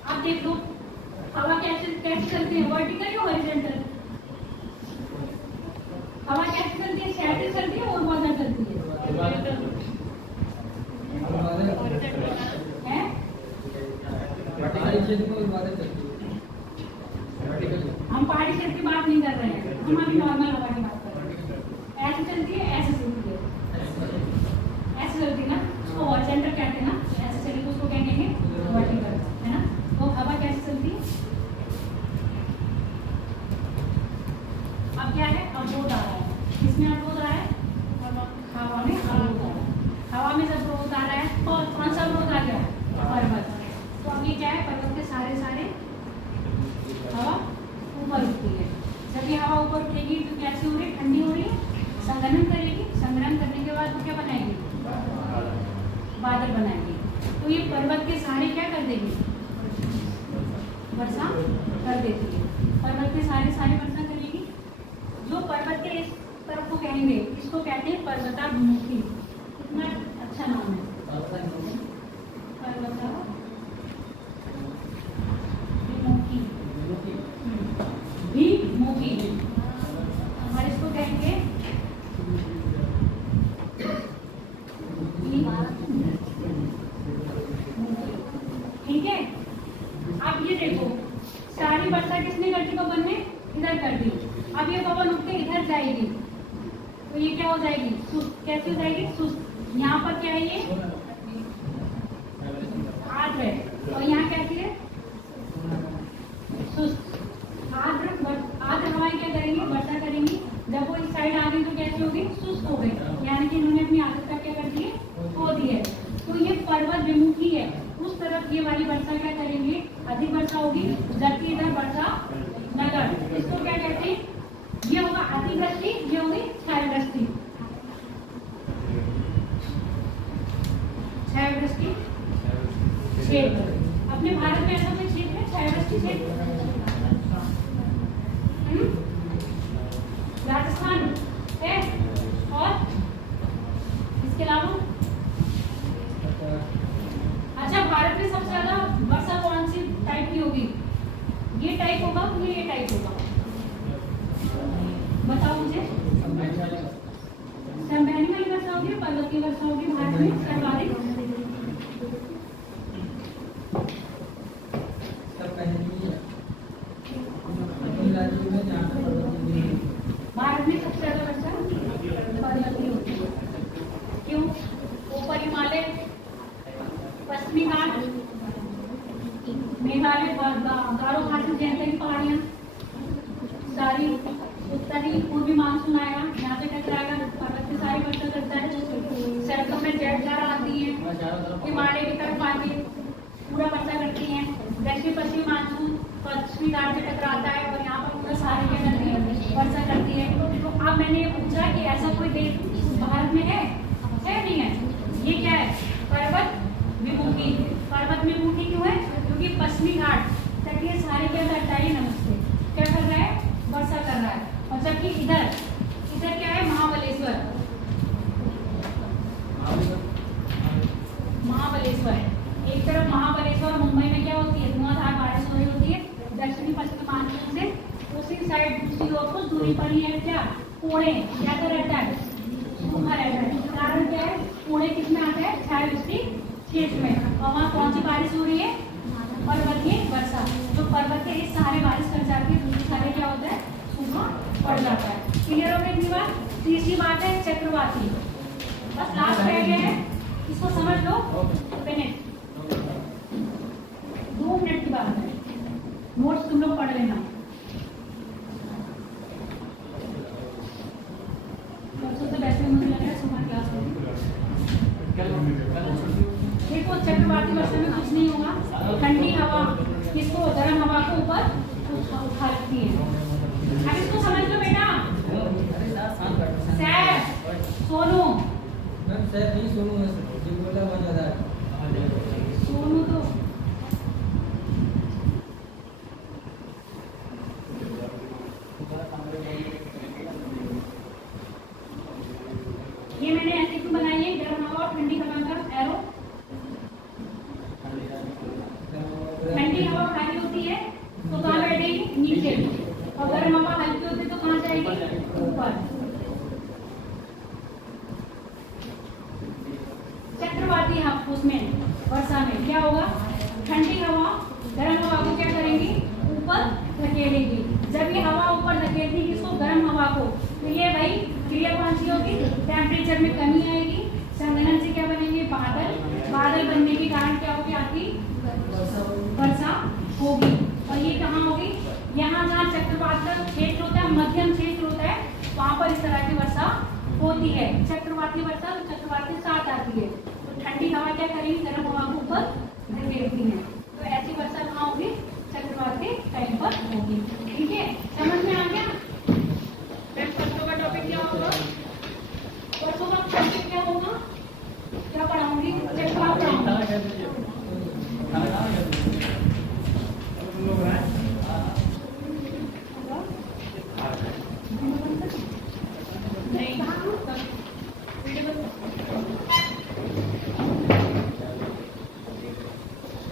आप देख लो हवा कैसे कैसे चलती है, वर्टिकल या हॉरिजॉन्टल। हवा कैसे चलती है, क्षैतिज चलती है, ऊर्ध्वाधर चलती है, हैं? हम पहाड़ी क्षेत्र की बात नहीं कर रहे हैं, हम अभी नॉर्मल हवा की बात कर रहे हैं। ऐसे चलती है, ऐसे चलती है, ऐसे चलती है ना, उसको हॉरिजॉन्टल कहते हैं ना। ऐसे चली तो उसको क्या कहेंगे, वर्टिकल, है ना। तो हवा कैसे चलती है, अब क्या है, अवरोध आ रहा है। किसमें अवरोध आ रहा है, हवा में अवरोध आ रहा है। हवा में जब अवरोध आ रहा है तो कौन सा अवरोध आ गया, पर्वत। तो अब ये क्या है, पर्वत के सारे सारे हवा ऊपर उठती है। जब ये हवा ऊपर उठेगी तो कैसी हो रही है, ठंडी हो रही है, संघनन करेगी। संघनन करने के बाद वो क्या बनाएगी, बादल बनाएगी। तो ये पर्वत के सहारे क्या कर देगी, वर्षा कर देती है। पर्वत के सहारे सारे वर्षा करेगी। जो पर्वत के इस तरफ को कहेंगे, इसको कहते हैं पर्वताभिमुखी। कितना अच्छा नाम है, विमुखी। हमारे इसको कहेंगे ठीक है। अब ये देखो सारी वर्षा किसने कर दी, पवन ने इधर कर दी। अब ये पवन उठ के इधर जाएगी तो ये क्या हो जाएगी, सुस्त। कैसे हो जाएगी, सुस्त। यहाँ पर क्या है, ये आर्द्र है, और यहाँ कैसी है, सुस्त। आर्द्र हवाएं क्या करेंगी, वर्षा करेंगी। जब वो इस साइड आ गई तो कैसी होगी, सुस्त हो गई, यानी कि इन्होंने अपनी आर्द्रता क्या कर दी है, खो दी है। तो ये पर्वत विमुखी है, उस तरफ ये वाली वर्षा क्या करेंगे, अधिक वर्षा होगी, जबकि इधर वर्षा नगर। इसको क्या कहते हैं, ये होगा अतिवृष्टि, ये होगी क्षयवृष्टि। क्षयवृष्टि क्षेत्र, अपने भारत में ऐसा कोई क्षेत्र है क्षयवृष्टि क्षेत्र, राजस्थान है, और इसके अलावा अच्छा भारत में सबसे ज्यादा वर्षा कौन सी टाइप की होगी, ये टाइप होगा कि ये टाइप होगा, बताओ मुझे। संवहनी वाली वर्षा होगी, पर्वतीय वर्षा होगी भारत में सर्वाधिक। भारत में सबसे ज्यादा वर्षा पर्वतीय होती है। क्यों, ऊपर हिमालय, पश्चिमी घाट, मेघालय, गारो घाटी जैसे की पहाड़ियाँ सारी, उत्तरी पूर्वी मानसून आएगा, यहाँ पे टकराएगा, पर्वत के सारी वर्षा करता है। सर्दियों में जेठ धारा आती है, हिमालय की तरफ आती है, पूरा वर्षा करती है। दक्षिण पश्चिमी मानसून पश्चिमी घाट से टकराता है और यहाँ पर पूरा सारी क्या करती है, वर्षा करती है। तो अब मैंने ये पूछा कि ऐसा कोई देश भारत में है नहीं है? ये क्या है? पर्वत विमुखी। पर्वत विमुखी क्यों है? क्योंकि पश्चिमी घाट तटीय सारे क्या करता है? नमस्ते क्या कर रहा है? वर्षा कर रहा है। और जबकि इधर क्या है? महाबलेश्वर। एक तरफ महाबलेश्वर मुंबई में क्या होती है? धुआंधार बारिश हो रही होती है दक्षिणी पश्चिम मानसून से। उसी साइड दूसरी ओर कुछ दूरी पर ही है क्या? कोड़े क्या कर रहता है? सूखा रहता है। कारण क्या है? कोड़े किसमें आता है? छायावृष्टि क्षेत्र में। और वहाँ कौन सी बारिश हो रही है? पर्वतीय वर्षा। जो पर्वत के इस सहारे बारिश कर जाती है, दूसरे सहारे क्या होता है? सूखा पड़ जाता है। क्लियर हो गई इतनी बात? तीसरी बात है चक्रवाती। बस लास्ट रह गया है, इसको समझ लो। मिनट 2 मिनट की बात है, नोट्स तुम लोग पढ़ लेना। परसों तो वैसे मुझे लग रहा है सुबह क्लास होगी। देखो चक्रवाती वर्षा में कुछ नहीं होगा। ठंडी हवा किसको? गर्म हवा को ऊपर उठाती है। अब इसको समझ लो बेटा। सैफ, सोनू, सोनू तो ये मैंने ऐसे क्यों बनाई है? गर्म हवा और ठंडी हवा का एरो। ठंडी हवा खाली होती है तो कहाँ बैठेगी? नीचे। और गर्म हवा हल्की होती है तो कहाँ जाएगी? ऊपर। चक्रवाती उसमें वर्षा में क्या होगा? ठंडी हवा गर्म हवा को क्या करेंगी? ऊपर धकेलेगी। जब ये हवा ऊपर धकेलती है इसको, गर्म हवा को, तो ये भाई क्रिया कौन सी होगी? टेम्परेचर में कमी आएगी। संघनन से क्या बनेंगे? बादल। बादल बनने के कारण क्या होगी? आपकी वर्षा होगी। और ये कहाँ होगी? यहाँ जहाँ चक्रवात का क्षेत्र होता है, मध्यम क्षेत्र होता है, वहां पर इस तरह की वर्षा होती है। चक्रवाती वर्षा तो चक्रवात के साथ आती है। तो ठंडी हवा क्या करेगी? गर्म हवा को ऊपर धकेलती है। तो ऐसी वर्षा कहाँ होगी? चक्रवात के टाइम पर होगी।